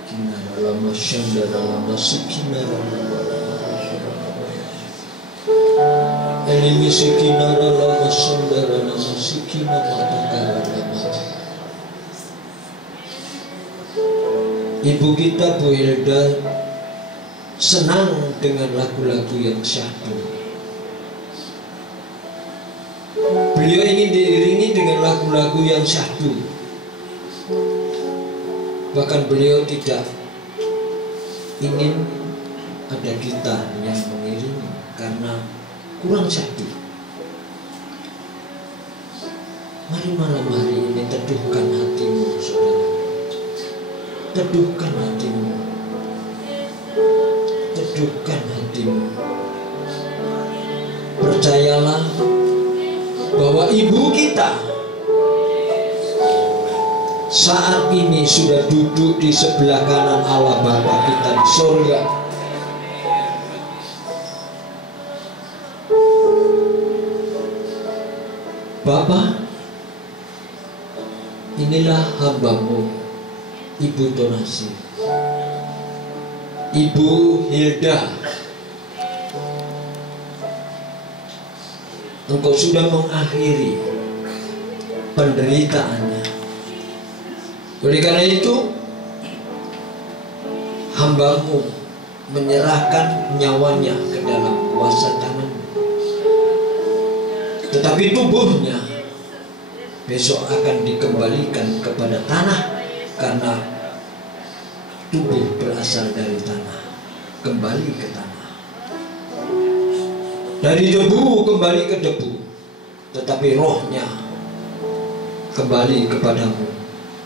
Kinara lama syandara lama sikinara lama elimi sikinara lama syandara lama sikinara lama. Ibu kita Bu Hilda senang dengan lagu-lagu yang syahdu. Beliau ingin diiringi dengan lagu-lagu yang syahdu. Bahkan beliau tidak ingin ada gitar yang mengiringi karena kurang syahdu. Mari malam hari ini teduhkan hatimu, saudara. Teduhkan hatimu. Teduhkan hatimu. Percayalah bahwa ibu kita saat ini sudah duduk di sebelah kanan Allah Bapa kita di surga. Bapa, inilah hamba-Mu, Ibu Tonasir, Ibu Hilda. Engkau sudah mengakhiri penderitaannya. Oleh karena itu, hamba-Mu menyerahkan nyawanya ke dalam kuasa tangan-Mu. Tetapi tubuhnya besok akan dikembalikan kepada tanah, karena tubuh berasal dari tanah, kembali ke tanah. Dari debu kembali ke debu, tetapi rohnya kembali kepadamu,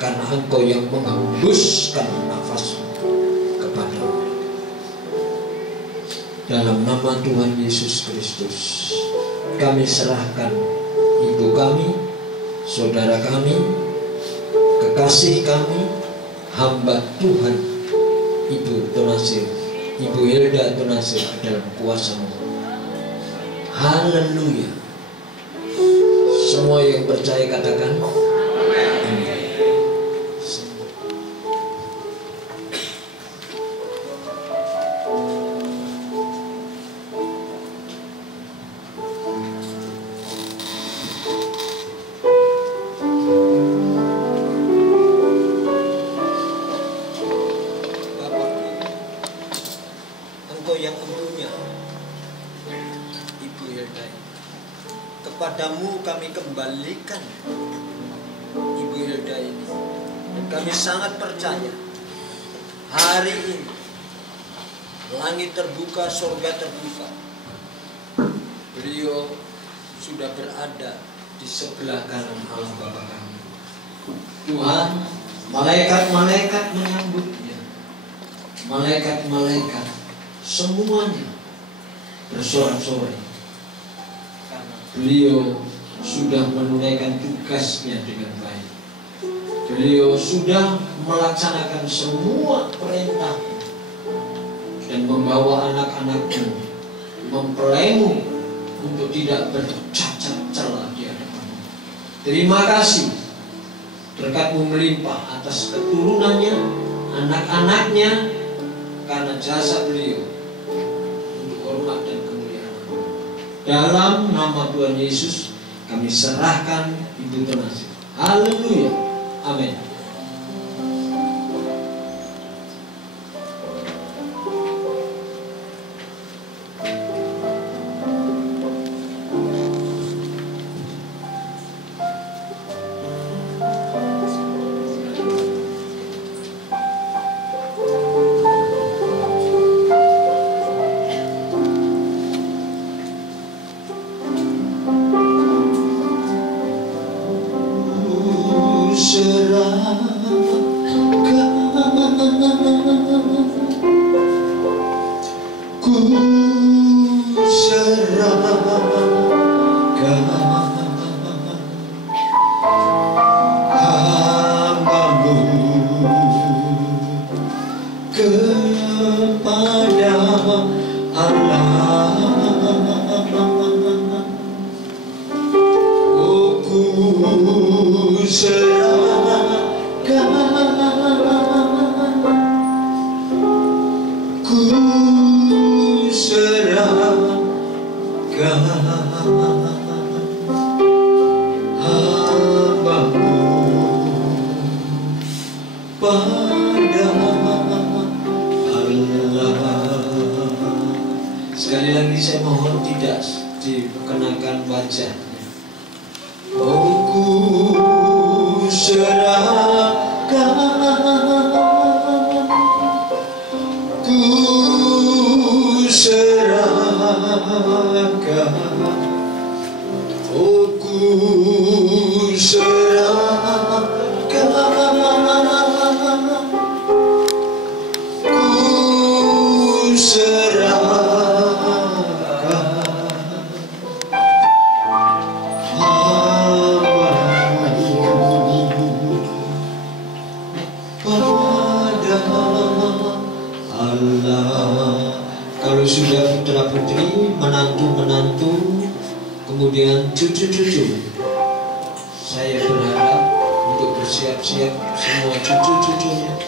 karena Engkau yang menghembuskan nafasmu kepadamu. Dalam nama Tuhan Yesus Kristus, kami serahkan ibu kami, saudara kami, kekasih kami, hamba Tuhan Ibu Tonasir, Ibu Hilda Tonasir ke dalam kuasa-Mu. Haleluya. Semua yang percaya katakan amin. Kepadamu kami kembalikan Ibu Hilda ini, dan kami sangat percaya hari ini langit terbuka, surga terbuka. Beliau sudah berada di sebelah kanan Allah Bapa kami. Tuhan, malaikat-malaikat menyambutnya, malaikat-malaikat semuanya bersorak-sorai. Beliau sudah menunaikan tugasnya dengan baik. Beliau sudah melaksanakan semua perintah dan membawa anak-anakmu, mempelaimu untuk tidak bercacat celah di hadapanmu. Terima kasih, berkat-Mu melimpah atas keturunannya, anak-anaknya, karena jasa beliau untuk hormat dan kemuliaan-Mu. Dalam nama Tuhan Yesus kami serahkan Ibu Tonasir. Haleluya. Amin. kepada Allah. Oh, ku serahkan, ku serahkan hambamu pada Allah. Sekali lagi saya mohon tidak dikenakan wajahnya. Oh, ku serahkan, ku serahkan, oh, ku serahkan, ku serahkan pada Allah. Kalau sudah putra putri, menantu-menantu, kemudian cucu-cucu, saya berharap untuk bersiap-siap semua cucu-cucunya.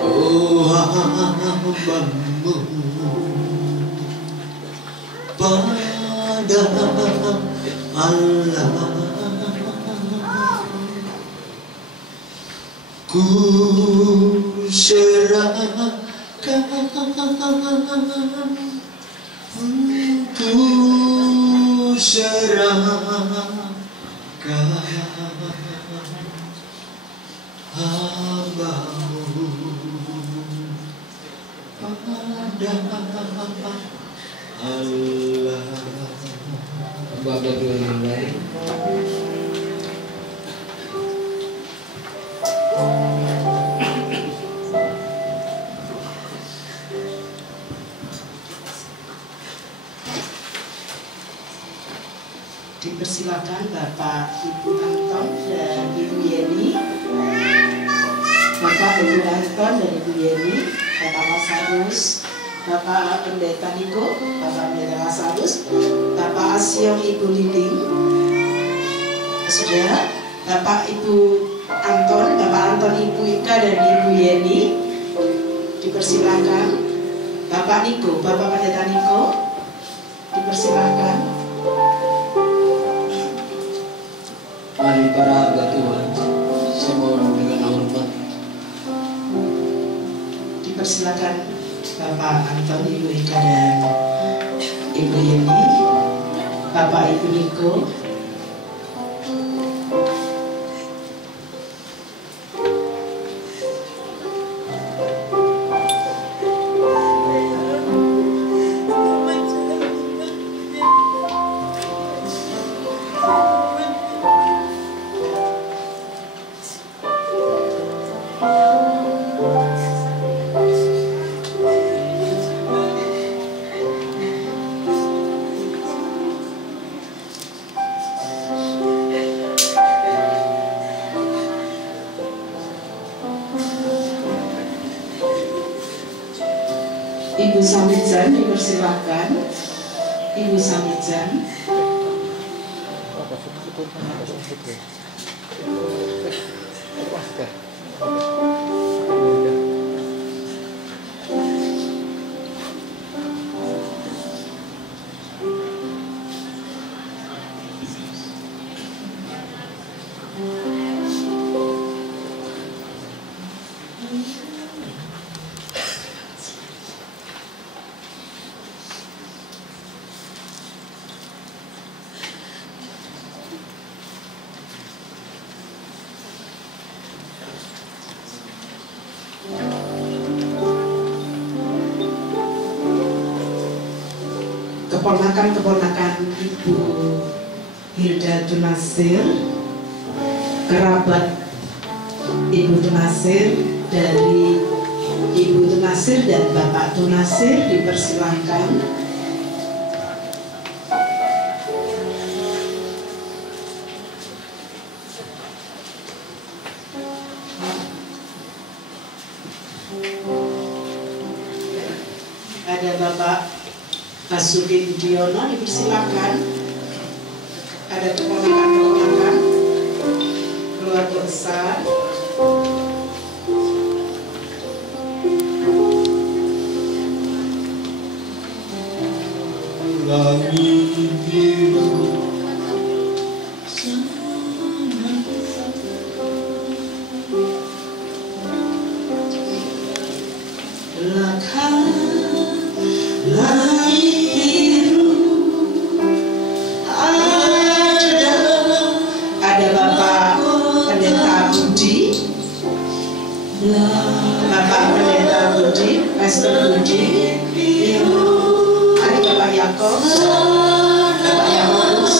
Oh, hambamu pada Allah. Ku serahkan, ku serahkan hambamu pada Allah. Bapak doa yang lain. Dipersilakan Bapak Ibu Anton dan Ibu Yeni, Bapak Ibu Anton dan Ibu Yeni, Bapak Mas Agus, Bapak Pendeta Niko, Bapak Pendeta Mas Agus, Bapak Asyong Ibu Linding, sudah Bapak Ibu Anton, Bapak Anton Ibu Ika dan Ibu Yeni, dipersilakan Bapak Niko, Bapak Pendeta Niko, dipersilakan. Mari para hamba Tuhan, saya mohon dengan hormat. Dipersilakan Bapak Anton, Ibu Ika dan Ibu Yeni, Bapak Ibu Niko. Ibu Samijan dipersilakan. Ibu Samijan. keponakan-keponakan Ibu Hilda Tunasir, kerabat Ibu Tunasir, dari Ibu Tunasir dan Bapak Tunasir dipersilahkan. Ada Bapak Basuki Budiono dipersilakan. Ada keponakan-keponakan keluarga besar. Langit biru ada Bapak Pendeta Budi, Bapak Pendeta Budi, Pastor Budi, ada Bapak Yakob, Bapak Yakobus,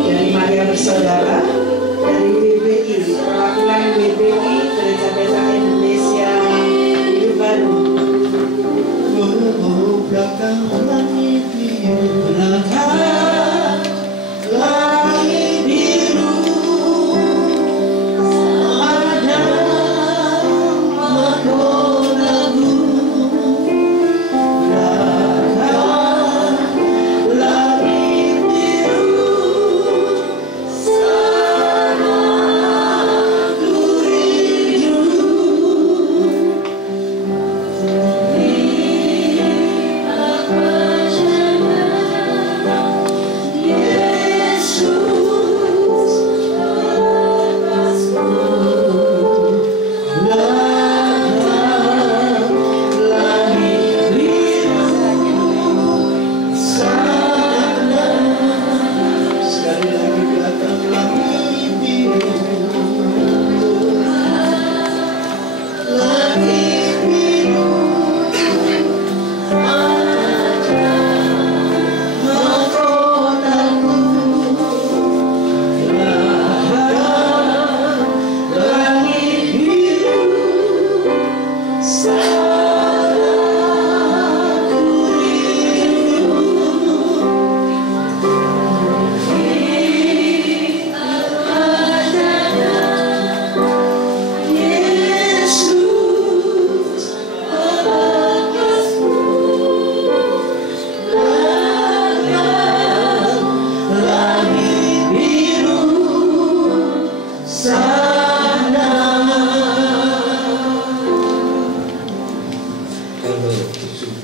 dari Maria Bersaudara, dari WBI, perwakilan WBI Gereja Bethel Indonesia Hidup Baru. belakang langit biru, Belakang langit biru, ada mahkotaku. Belakang langit biru, sana ku rindu.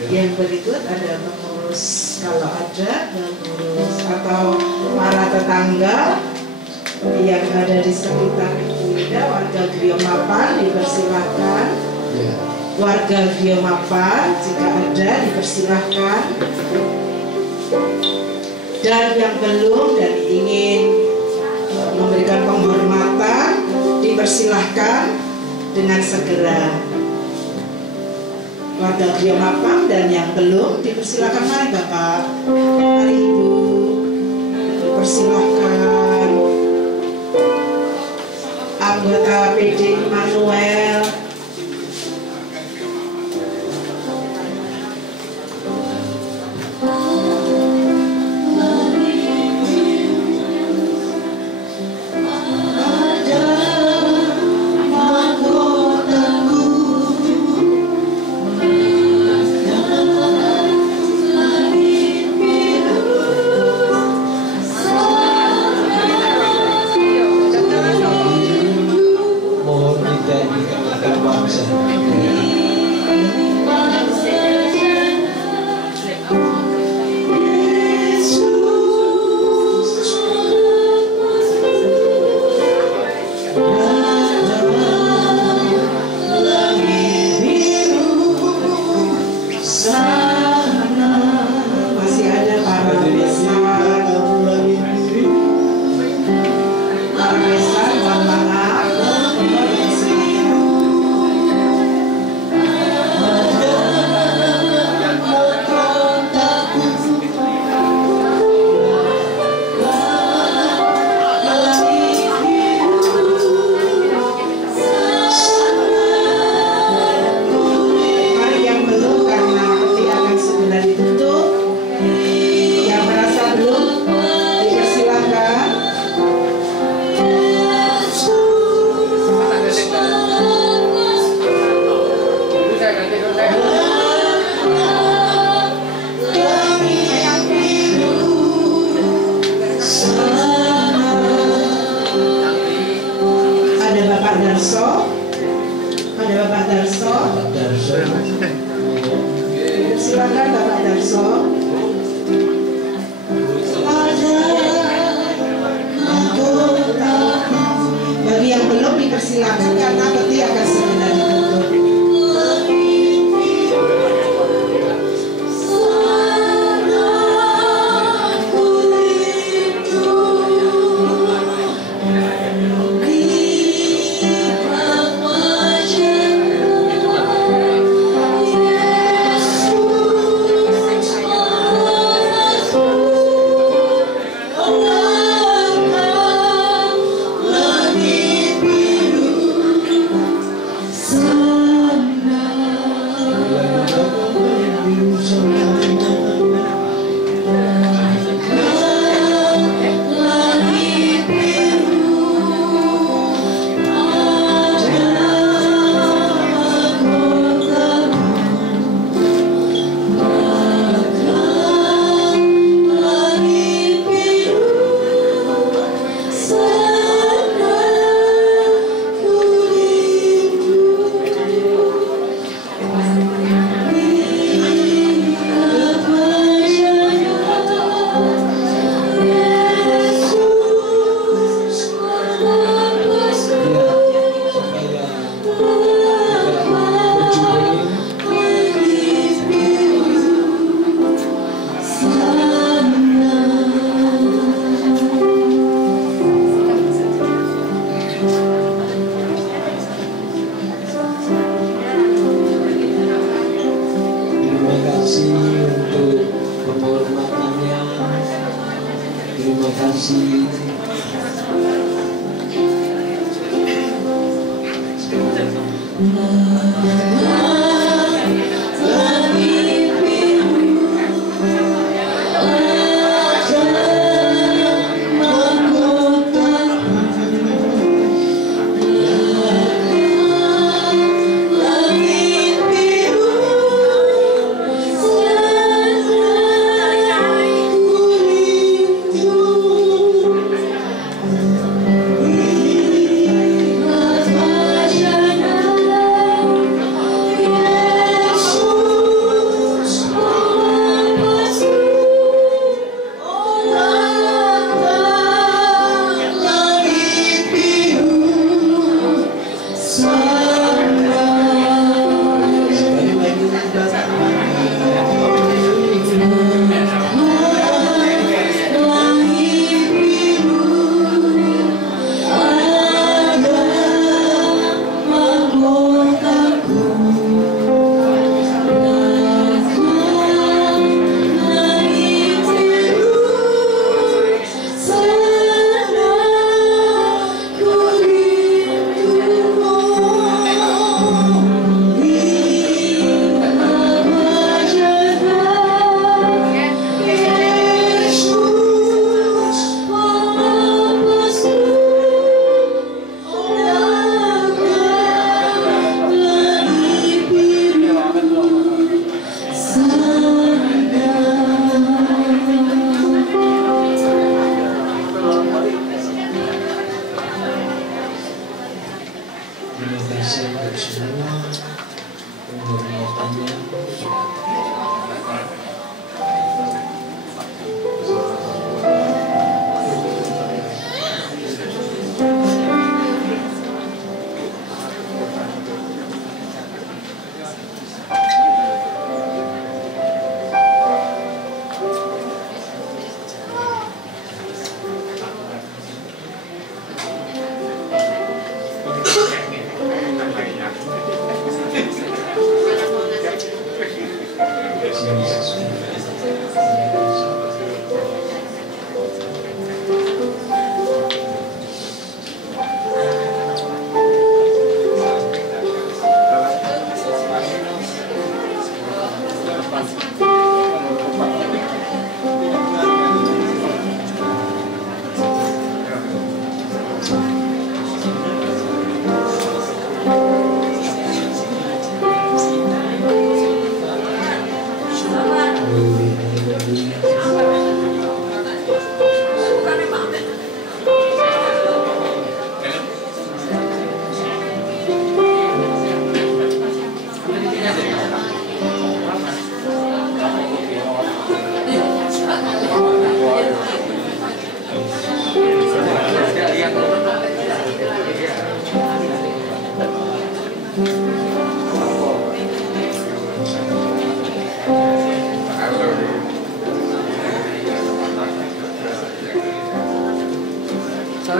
Yang berikut ada pengurus, kalau ada pengurus atau para tetangga yang ada di sekitar Ida, warga Griyo Mapan dipersilahkan. Warga Griyo Mapan jika ada dipersilahkan. Dan yang belum dan ingin memberikan penghormatan dipersilahkan dengan segera. Warga Griyo Mapan dan yang belum dipersilakan, mari Bapak, mari Ibu, dipersilahkan anggota PD Immanuel. Silakan Bapak Darso. Bagi yang belum dipersilakan karena peti akan segera ditutup.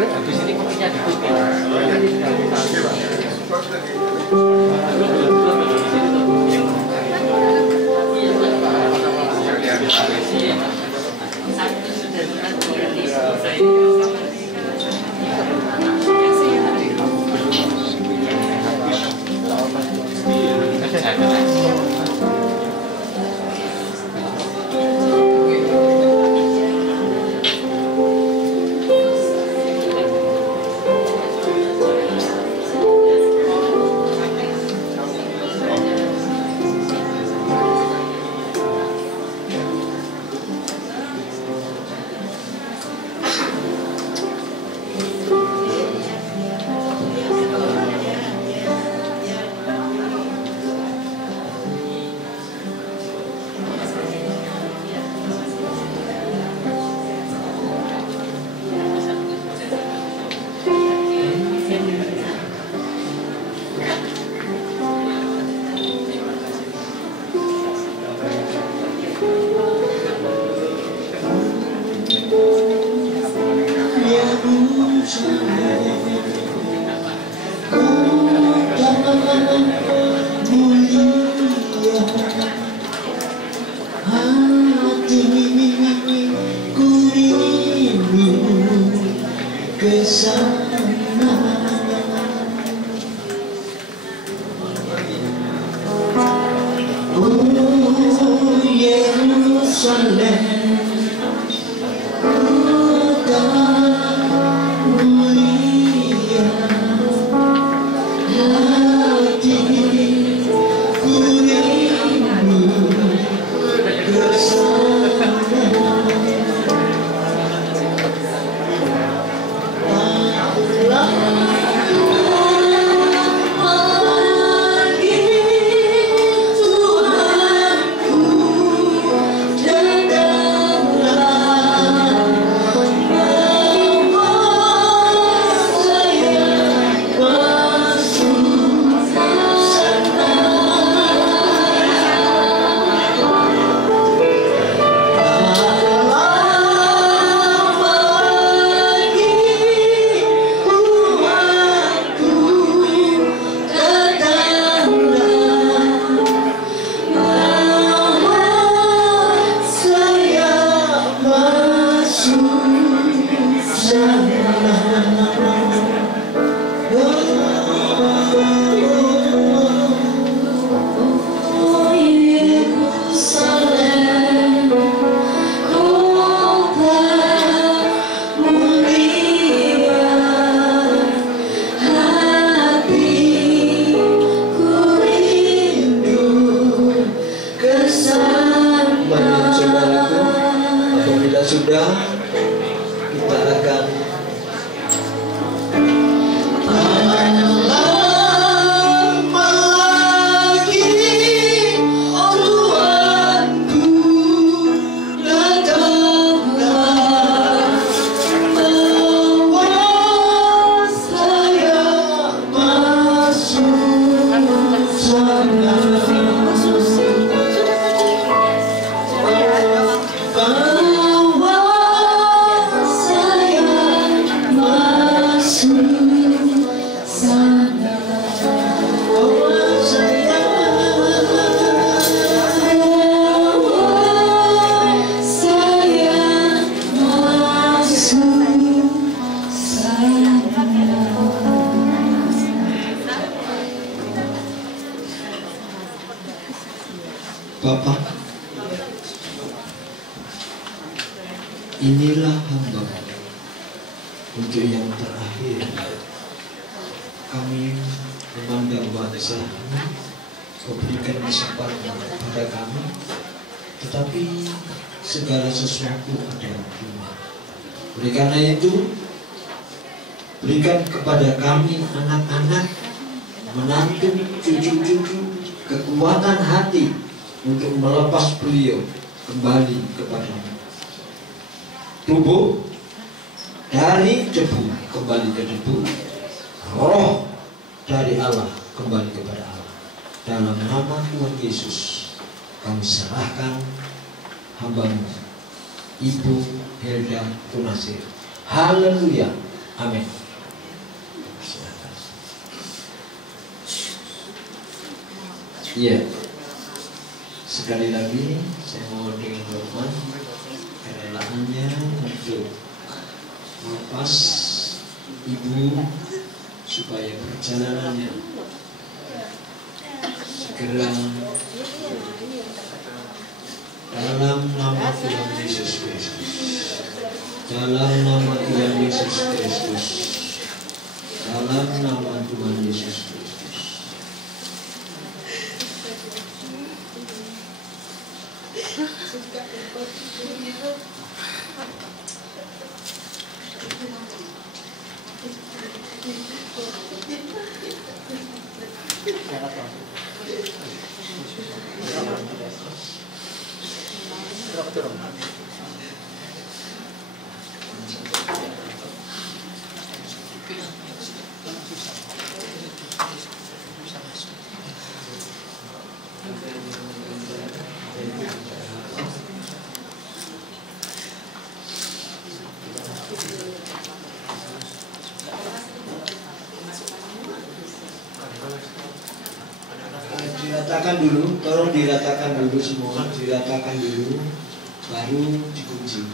habis ini kopinya ditutup. Bapak, inilah hamba untuk yang terakhir. Kami memandang bangsa, Kau berikan kesempatan kepada kami, tetapi segala sesuatu adalah cuma. Oleh karena itu, berikan kepada kami anak-anak, menantu, cucu-cucu, kekuatan hati untuk melepas beliau kembali kepadamu. Tubuh dari debu kembali ke debu, roh dari Allah kembali kepada Allah. Dalam nama Tuhan Yesus, kami serahkan hamba-Mu, Ibu Hilda Tunasir. Haleluya. Amin. Iya. Sekali lagi saya mohon dengan hormat kerelaannya untuk melepas ibu supaya perjalanannya segera dalam nama Tuhan Yesus Kristus, dalam nama Tuhan Yesus Kristus, dalam nama Tuhan Yesus Kristus. Diratakan dulu, tolong diratakan dulu semua, diratakan dulu, baru dikunci.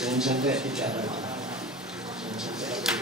Jangan sampai tidak rata. Jangan sampai rata.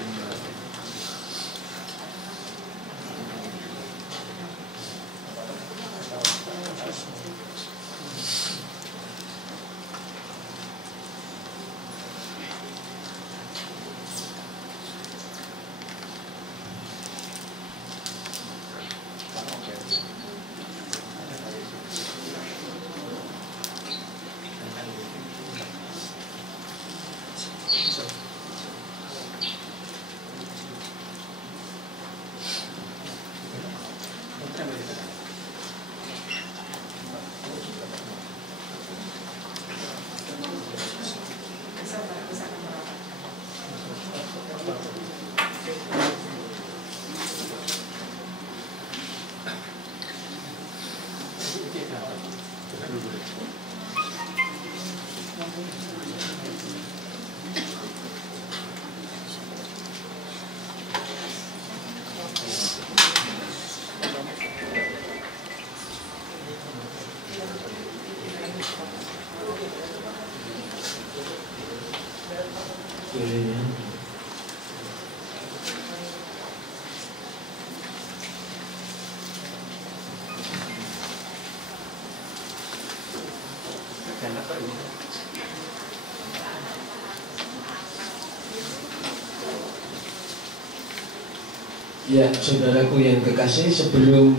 Ya, saudaraku yang kekasih, sebelum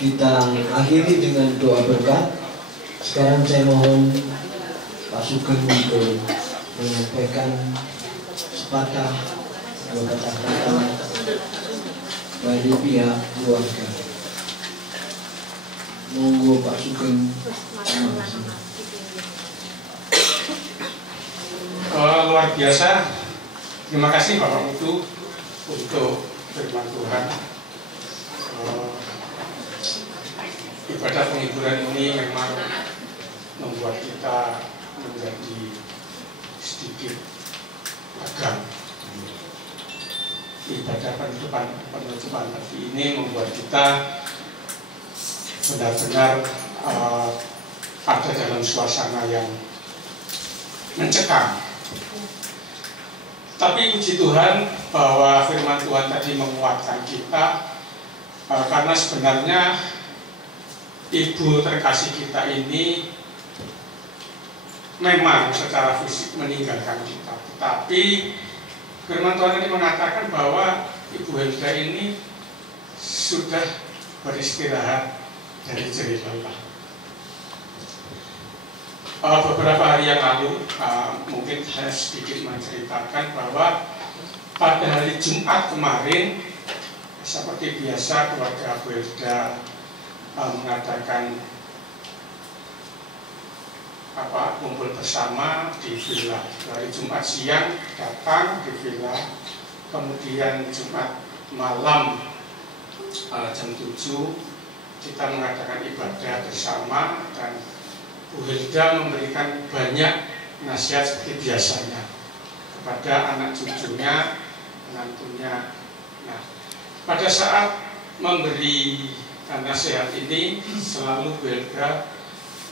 kita akhiri dengan doa berkat, sekarang saya mohon Pak Sugeng untuk menyampaikan sepatah dua kata-kata dari pihak keluarga. Monggo Pak Sugeng. Luar biasa. Terima kasih Bapak Mutu untuk firman Tuhan. Ibadah penghiburan ini memang membuat kita menjadi sedikit agam. Ibadah penutupan hati ini membuat kita benar-benar ada dalam suasana yang mencekam. Tapi puji Tuhan bahwa firman Tuhan tadi menguatkan kita, karena sebenarnya ibu terkasih kita ini memang secara fisik meninggalkan kita. Tetapi firman Tuhan ini mengatakan bahwa Ibu Helda ini sudah beristirahat dari jerih lelah. Beberapa hari yang lalu, mungkin saya sedikit menceritakan bahwa pada hari Jumat kemarin, seperti biasa keluarga Bu Helda mengadakan kumpul bersama di villa. Hari Jumat siang datang di villa, kemudian Jumat malam jam 7 kita mengadakan ibadah bersama, dan Bu Helda memberikan banyak nasihat seperti biasanya kepada anak cucunya, menantunya. Nah, pada saat memberi nasihat ini selalu Bu Helga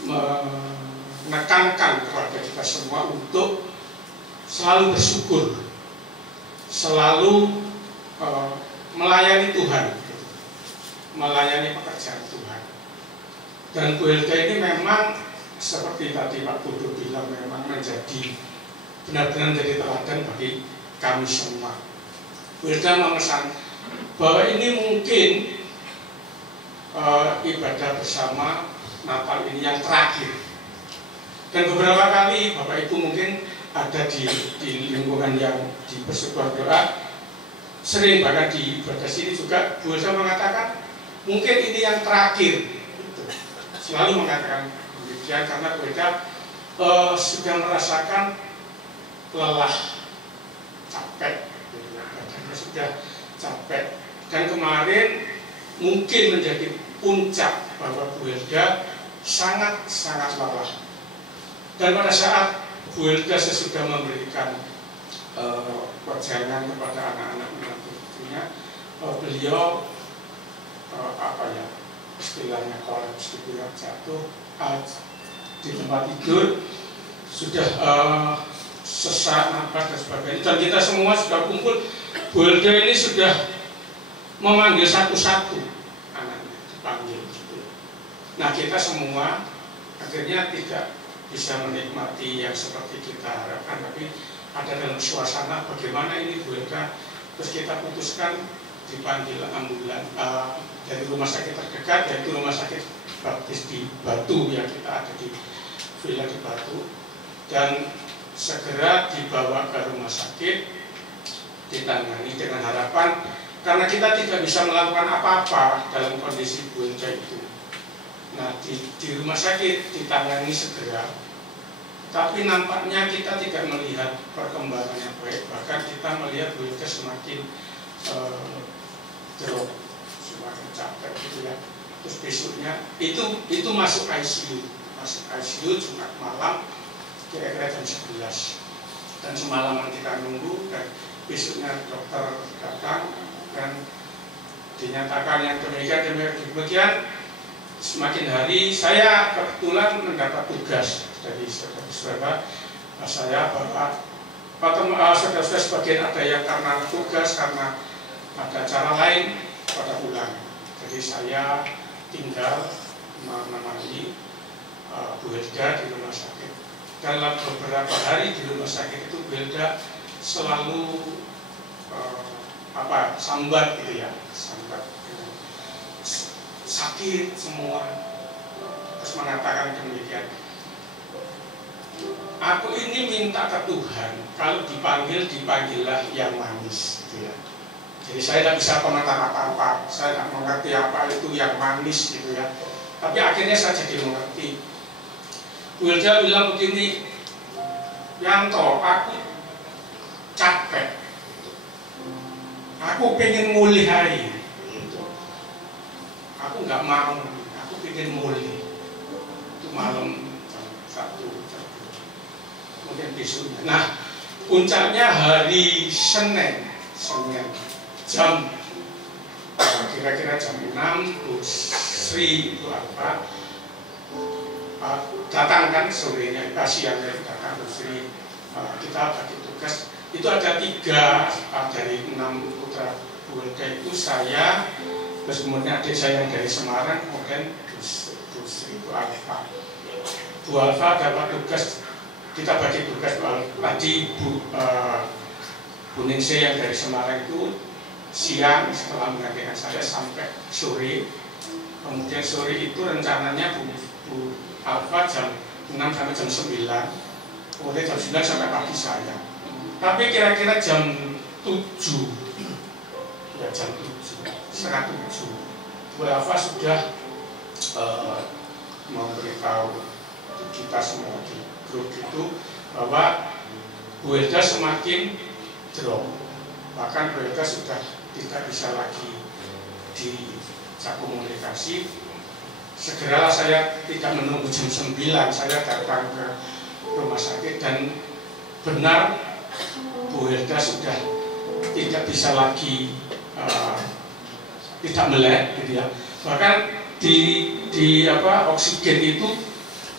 menekankan kepada kita semua untuk selalu bersyukur, selalu melayani Tuhan, melayani pekerjaan Tuhan. Dan Bu Helga ini memang seperti tadi Pak Bodo bilang, memang benar-benar menjadi teladan bagi kami semua. Bu Helga memesan bahwa ini mungkin ibadah bersama Natal ini yang terakhir. Dan beberapa kali Bapak Ibu mungkin ada di lingkungan yang di persekutuan doa, sering bahkan di ibadah sini juga Bu Helga mengatakan mungkin ini yang terakhir. Selalu mengatakan demikian karena Bu Helga sudah merasakan lelah, capek, badannya sudah capek. Dan kemarin mungkin menjadi puncak bahwa Bu Helga sangat lelah. Dan pada saat Bu Helga sesudah memberikan perjalanan kepada anak-anak menantunya, beliau istilahnya kolaps, dibilang jatuh di tempat tidur, sudah sesak napas dan sebagainya. Dan kita semua sudah kumpul. Bu Helga ini sudah memanggil satu-satu anaknya, dipanggil gitu. Nah, kita semua akhirnya tidak bisa menikmati yang seperti kita harapkan, tapi ada dalam suasana bagaimana ini Bu Helga. Terus kita putuskan dipanggil ambulan dari rumah sakit terdekat, yaitu Rumah Sakit Baptis di Batu, yang kita ada di Villa di Batu, dan segera dibawa ke rumah sakit, ditangani dengan harapan, karena kita tidak bisa melakukan apa-apa dalam kondisi Bu Helga itu. Nah, di rumah sakit ditangani segera, tapi nampaknya kita tidak melihat perkembangan yang baik, bahkan kita melihat Bu Helga semakin drop, semakin capek gitu ya. Terus besoknya itu masuk ICU Jumat malam kira-kira jam 11, dan semalaman kita nunggu, dan besoknya dokter datang dan dinyatakan yang demikian. Semakin hari saya kebetulan mendapat tugas dari saudara-saudara saya bahwa saudara-saudara sebagian ada yang karena tugas, karena ada cara lain pada pulang. Jadi saya tinggal menemani Bu Helga di rumah sakit. Dalam beberapa hari di rumah sakit itu Bu Helga selalu sambat gitu ya, sambat sakit semua. Terus mengatakan demikian, aku ini minta ke Tuhan, kalau dipanggillah yang manis gitu ya. Jadi saya tidak bisa komentar apa-apa, saya tidak mengerti apa itu yang manis gitu ya. Tapi akhirnya saya jadi mengerti. Bu Helga bilang begini, Yanto, aku capek, aku pengen mulai gitu. Aku nggak mau, aku pengen mulai. Itu malam jam 1, kemudian besoknya. Nah, puncaknya hari Senin jam kira-kira jam 6, Bu Sri itu datang kan sorenya, siangnya datang Bu Sri, kita bagi tugas. Itu ada 3 dari 6 putra Bu Helga itu, saya, terus kemudian adik saya yang dari Semarang, kemudian Bu Sri, Bu Alfa. Bu Alfa dapat tugas, kita bagi tugas tadi Bu Ningsih yang dari Semarang itu siang setelah menggantikan saya sampai sore. Kemudian sore itu rencananya Bu Alfa jam 6 sampai jam 9, kemudian jam 9 sampai pagi saya. Tapi kira-kira jam 7, ya jam 7, setengah 7, Bu Alfa sudah memberitahu kita semua di grup itu bahwa Bu Helga semakin drop. Bahkan Bu Helga sudah tidak bisa lagi diajak komunikasi. Segeralah saya tidak menunggu jam 9, saya datang ke rumah sakit dan benar Bu Helga sudah tidak bisa lagi tidak melek gitu ya. Bahkan di oksigen itu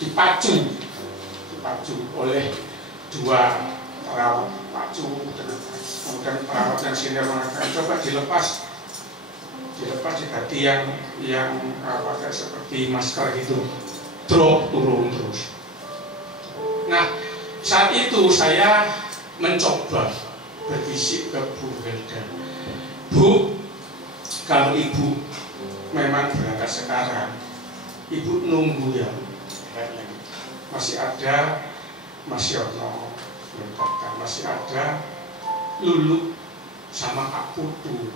dipacu oleh dua perawat, kemudian perawat yang senior mengatakan coba dilepas diganti yang pakai seperti masker gitu, drop turun terus. Nah, saat itu saya mencoba berbisik ke Bu Helga, Bu, kalau Ibu memang berangkat sekarang, Ibu nunggu ya, masih ada Mas Yono, masih ada Lulu sama Pak Putu,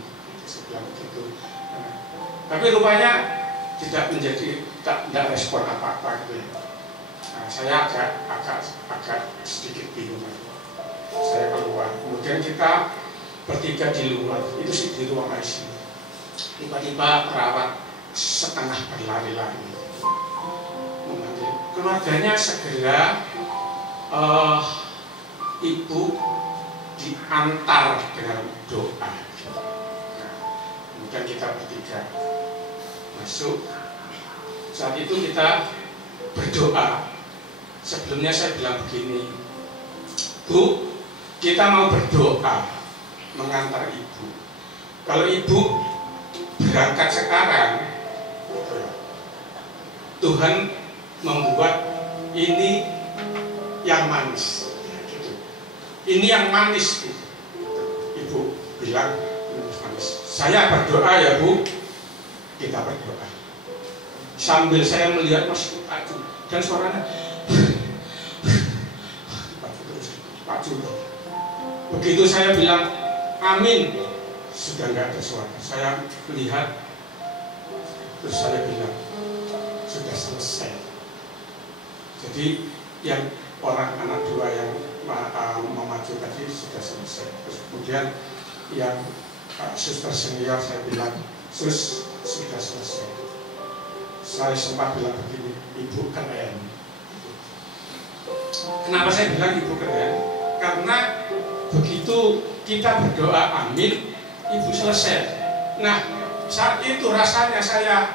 sebelah begitu. Tapi rupanya tidak respon apa-apa gitu. Nah, saya agak sedikit bingung. Saya keluar, kemudian kita bertiga di luar, itu sih di ruang ICU. Tiba-tiba perawat setengah berlari-lari memanggil keluarganya segera, Ibu diantar dengan doa. Nah, kemudian kita bertiga masuk. Saat itu kita berdoa. Sebelumnya saya bilang begini, Bu, kita mau berdoa mengantar Ibu. Kalau Ibu berangkat sekarang, Tuhan membuat ini yang manis, gitu. Ini yang manis, gitu. Ibu bilang manis. Saya berdoa ya Bu, kita berdoa. Sambil saya melihat Mas Pacu dan suaranya Pacu. Begitu saya bilang amin, sudah nggak ada suara. Saya melihat, terus saya bilang sudah selesai. Jadi yang orang anak dua yang memacu tadi sudah selesai. Terus kemudian yang suster senior saya bilang, Sus, sudah selesai. Saya sempat bilang begini, Ibu keren. Kenapa saya bilang Ibu keren? Karena begitu kita berdoa amin, Ibu selesai. Nah, saat itu rasanya saya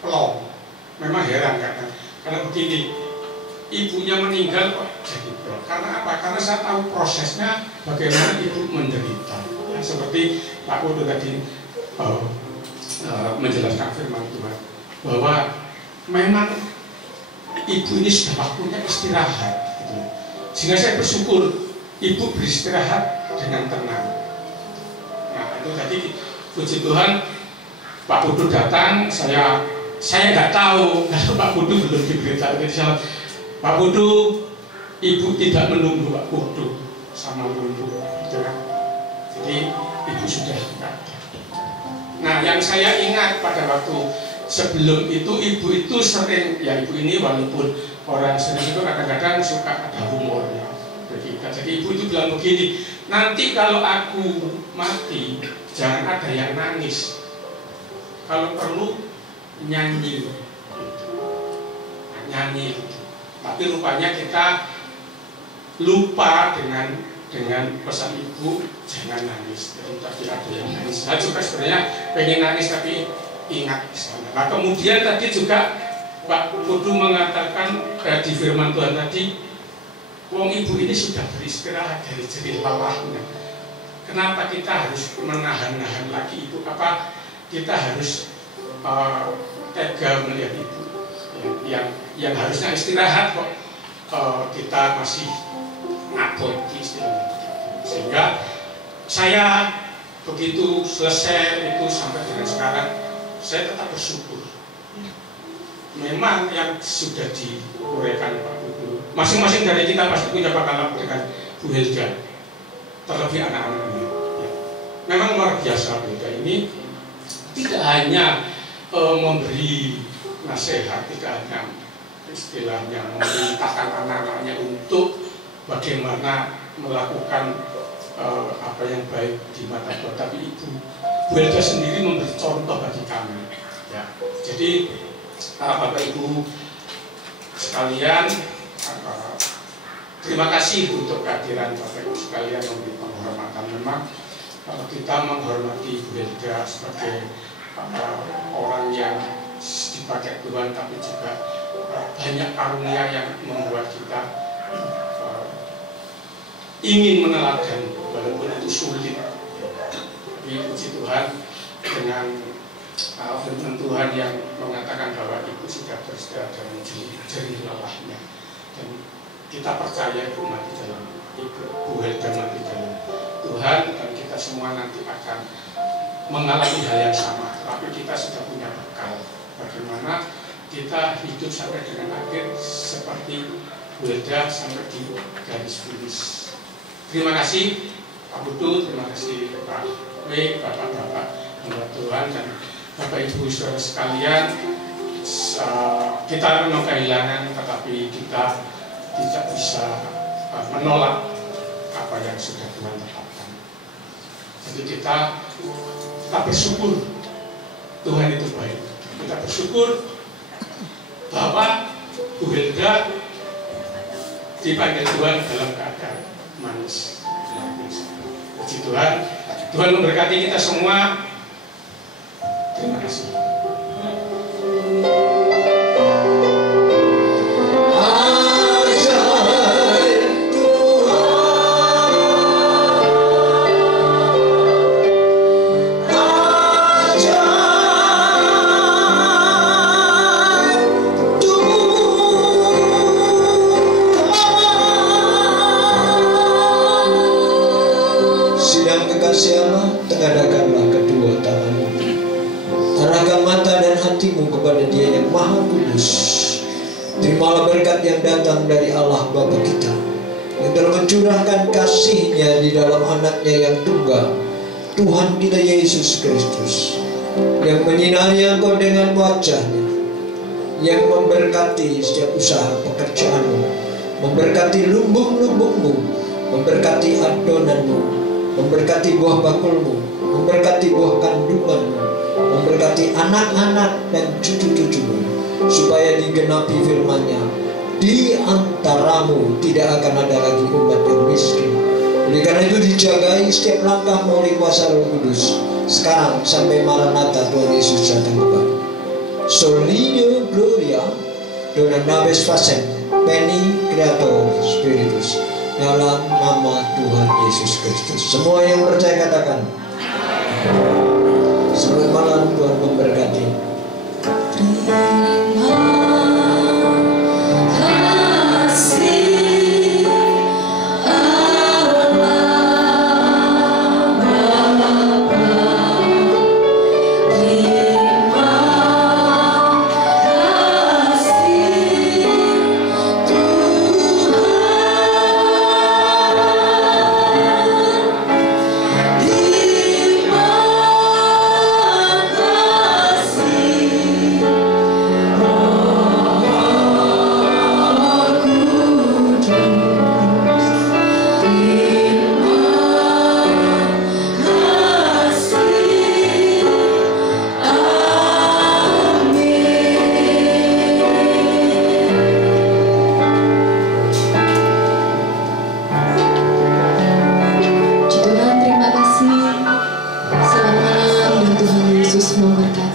plong. Memang heran karena begini, ibunya meninggal kok jadi plong. Karena apa? Karena saya tahu prosesnya bagaimana ibu menderita. Ya, seperti Pak Kudu tadi menjelaskan firman Tuhan bahwa memang ibu ini sudah waktunya istirahat. Gitu. Sehingga saya bersyukur ibu beristirahat dengan tenang. Nah, itu tadi puji Tuhan, Pak Putu datang, saya nggak tahu kalau Pak Putu belum diberitahu. Pak Putu, Ibu tidak menunggu Pak Putu sama Lulu, gitu kan? Jadi Ibu sudah enggak. Nah, yang saya ingat pada waktu sebelum itu Ibu itu sering, ya Ibu ini walaupun orang sering itu kadang-kadang suka ada humornya. Jadi Ibu itu bilang begini, nanti kalau aku mati jangan ada yang nangis, kalau perlu nyanyi gitu. Nyanyi gitu. Tapi rupanya kita lupa dengan pesan Ibu, jangan nangis. Jadi tadi ada yang nangis. Saya juga sebenarnya pengen nangis tapi ingat sana. Nah, kemudian tadi juga Pak Putu mengatakan di firman Tuhan tadi, wong Ibu ini sudah beristirahat dari jerih lelahnya. Kenapa kita harus menahan-nahan lagi Ibu? Apa kita harus tega melihat Ibu yang harusnya istirahat kok kita masih ngabot istilahnya. Sehingga saya begitu selesai itu sampai dengan sekarang saya tetap bersyukur. Memang yang sudah diuraikan Pak Putu, masing-masing dari kita pasti punya pengalaman dengan Bu Helga, terlebih anak-anaknya. Ya. Memang luar biasa Bu Helga ini tidak hanya memberi nasihat, tidak hanya istilahnya memerintahkan anak-anaknya untuk bagaimana melakukan apa yang baik di mata Tuhan, tapi Bu Helga sendiri memberi contoh bagi kami. Ya. Jadi Bapak Ibu sekalian, terima kasih untuk kehadiran Bapak Ibu sekalian memberi penghormatan. Memang kita menghormati Ibu Helda sebagai orang yang dipakai Tuhan, tapi juga banyak karunia yang membuat kita ingin meneladani walaupun itu sulit. Tapi puji Tuhan dengan firman Tuhan yang mengatakan bahwa Ibu sudah bersedia dalam jerih lelahnya, dan kita percaya Ibu mati dalam Ibu Helda mati dalam Tuhan, dan kita semua nanti akan mengalami hal yang sama. Tapi kita sudah punya bekal bagaimana kita hidup sampai dengan akhir seperti Bu Helda sampai di garis finish. Terima kasih Pak Putu, terima kasih Pak W, Bapak-bapak hamba Tuhan, dan Bapak Ibu saudara sekalian. Kita memang kehilangan, tetapi kita tidak bisa menolak apa yang sudah Tuhan tetapkan. Jadi kita bersyukur Tuhan itu baik. Kita bersyukur bahwa Bu Helda dipanggil Tuhan dalam keadaan manis. Puji Tuhan. Tuhan memberkati kita semua. Terima kasih. Tengadahkanlah kedua tanganmu, arahkan mata dan hatimu kepada Dia yang Maha Kudus. Terimalah berkat yang datang dari Allah Bapa kita, yang telah mencurahkan kasih-Nya di dalam Anak-Nya yang tunggal, Tuhan kita Yesus Kristus, yang menyinari engkau dengan wajah-Nya, yang memberkati setiap usaha pekerjaanmu, memberkati lumbung-lumbungmu, memberkati adonanmu, memberkati buah bakulmu, memberkati buah kandunganmu, memberkati anak-anak dan cucu-cucumu, supaya digenapi firman-Nya, di antaramu tidak akan ada lagi umat yang miskin. Oleh karena itu dijagai setiap langkahmu oleh kuasa Roh Kudus, sekarang sampai Maranatha Tuhan Yesus datang kembali. Solido Gloria dona nabes facem Peni Creator Spiritus, dalam nama Tuhan Yesus Kristus. Semua yang percaya katakan. Selamat malam, Tuhan memberkati. Terima kasih Allah Bapa. Terima kasih Tuhan. Tuhan, terima kasih. Selamat malam dan Tuhan Yesus memberkati.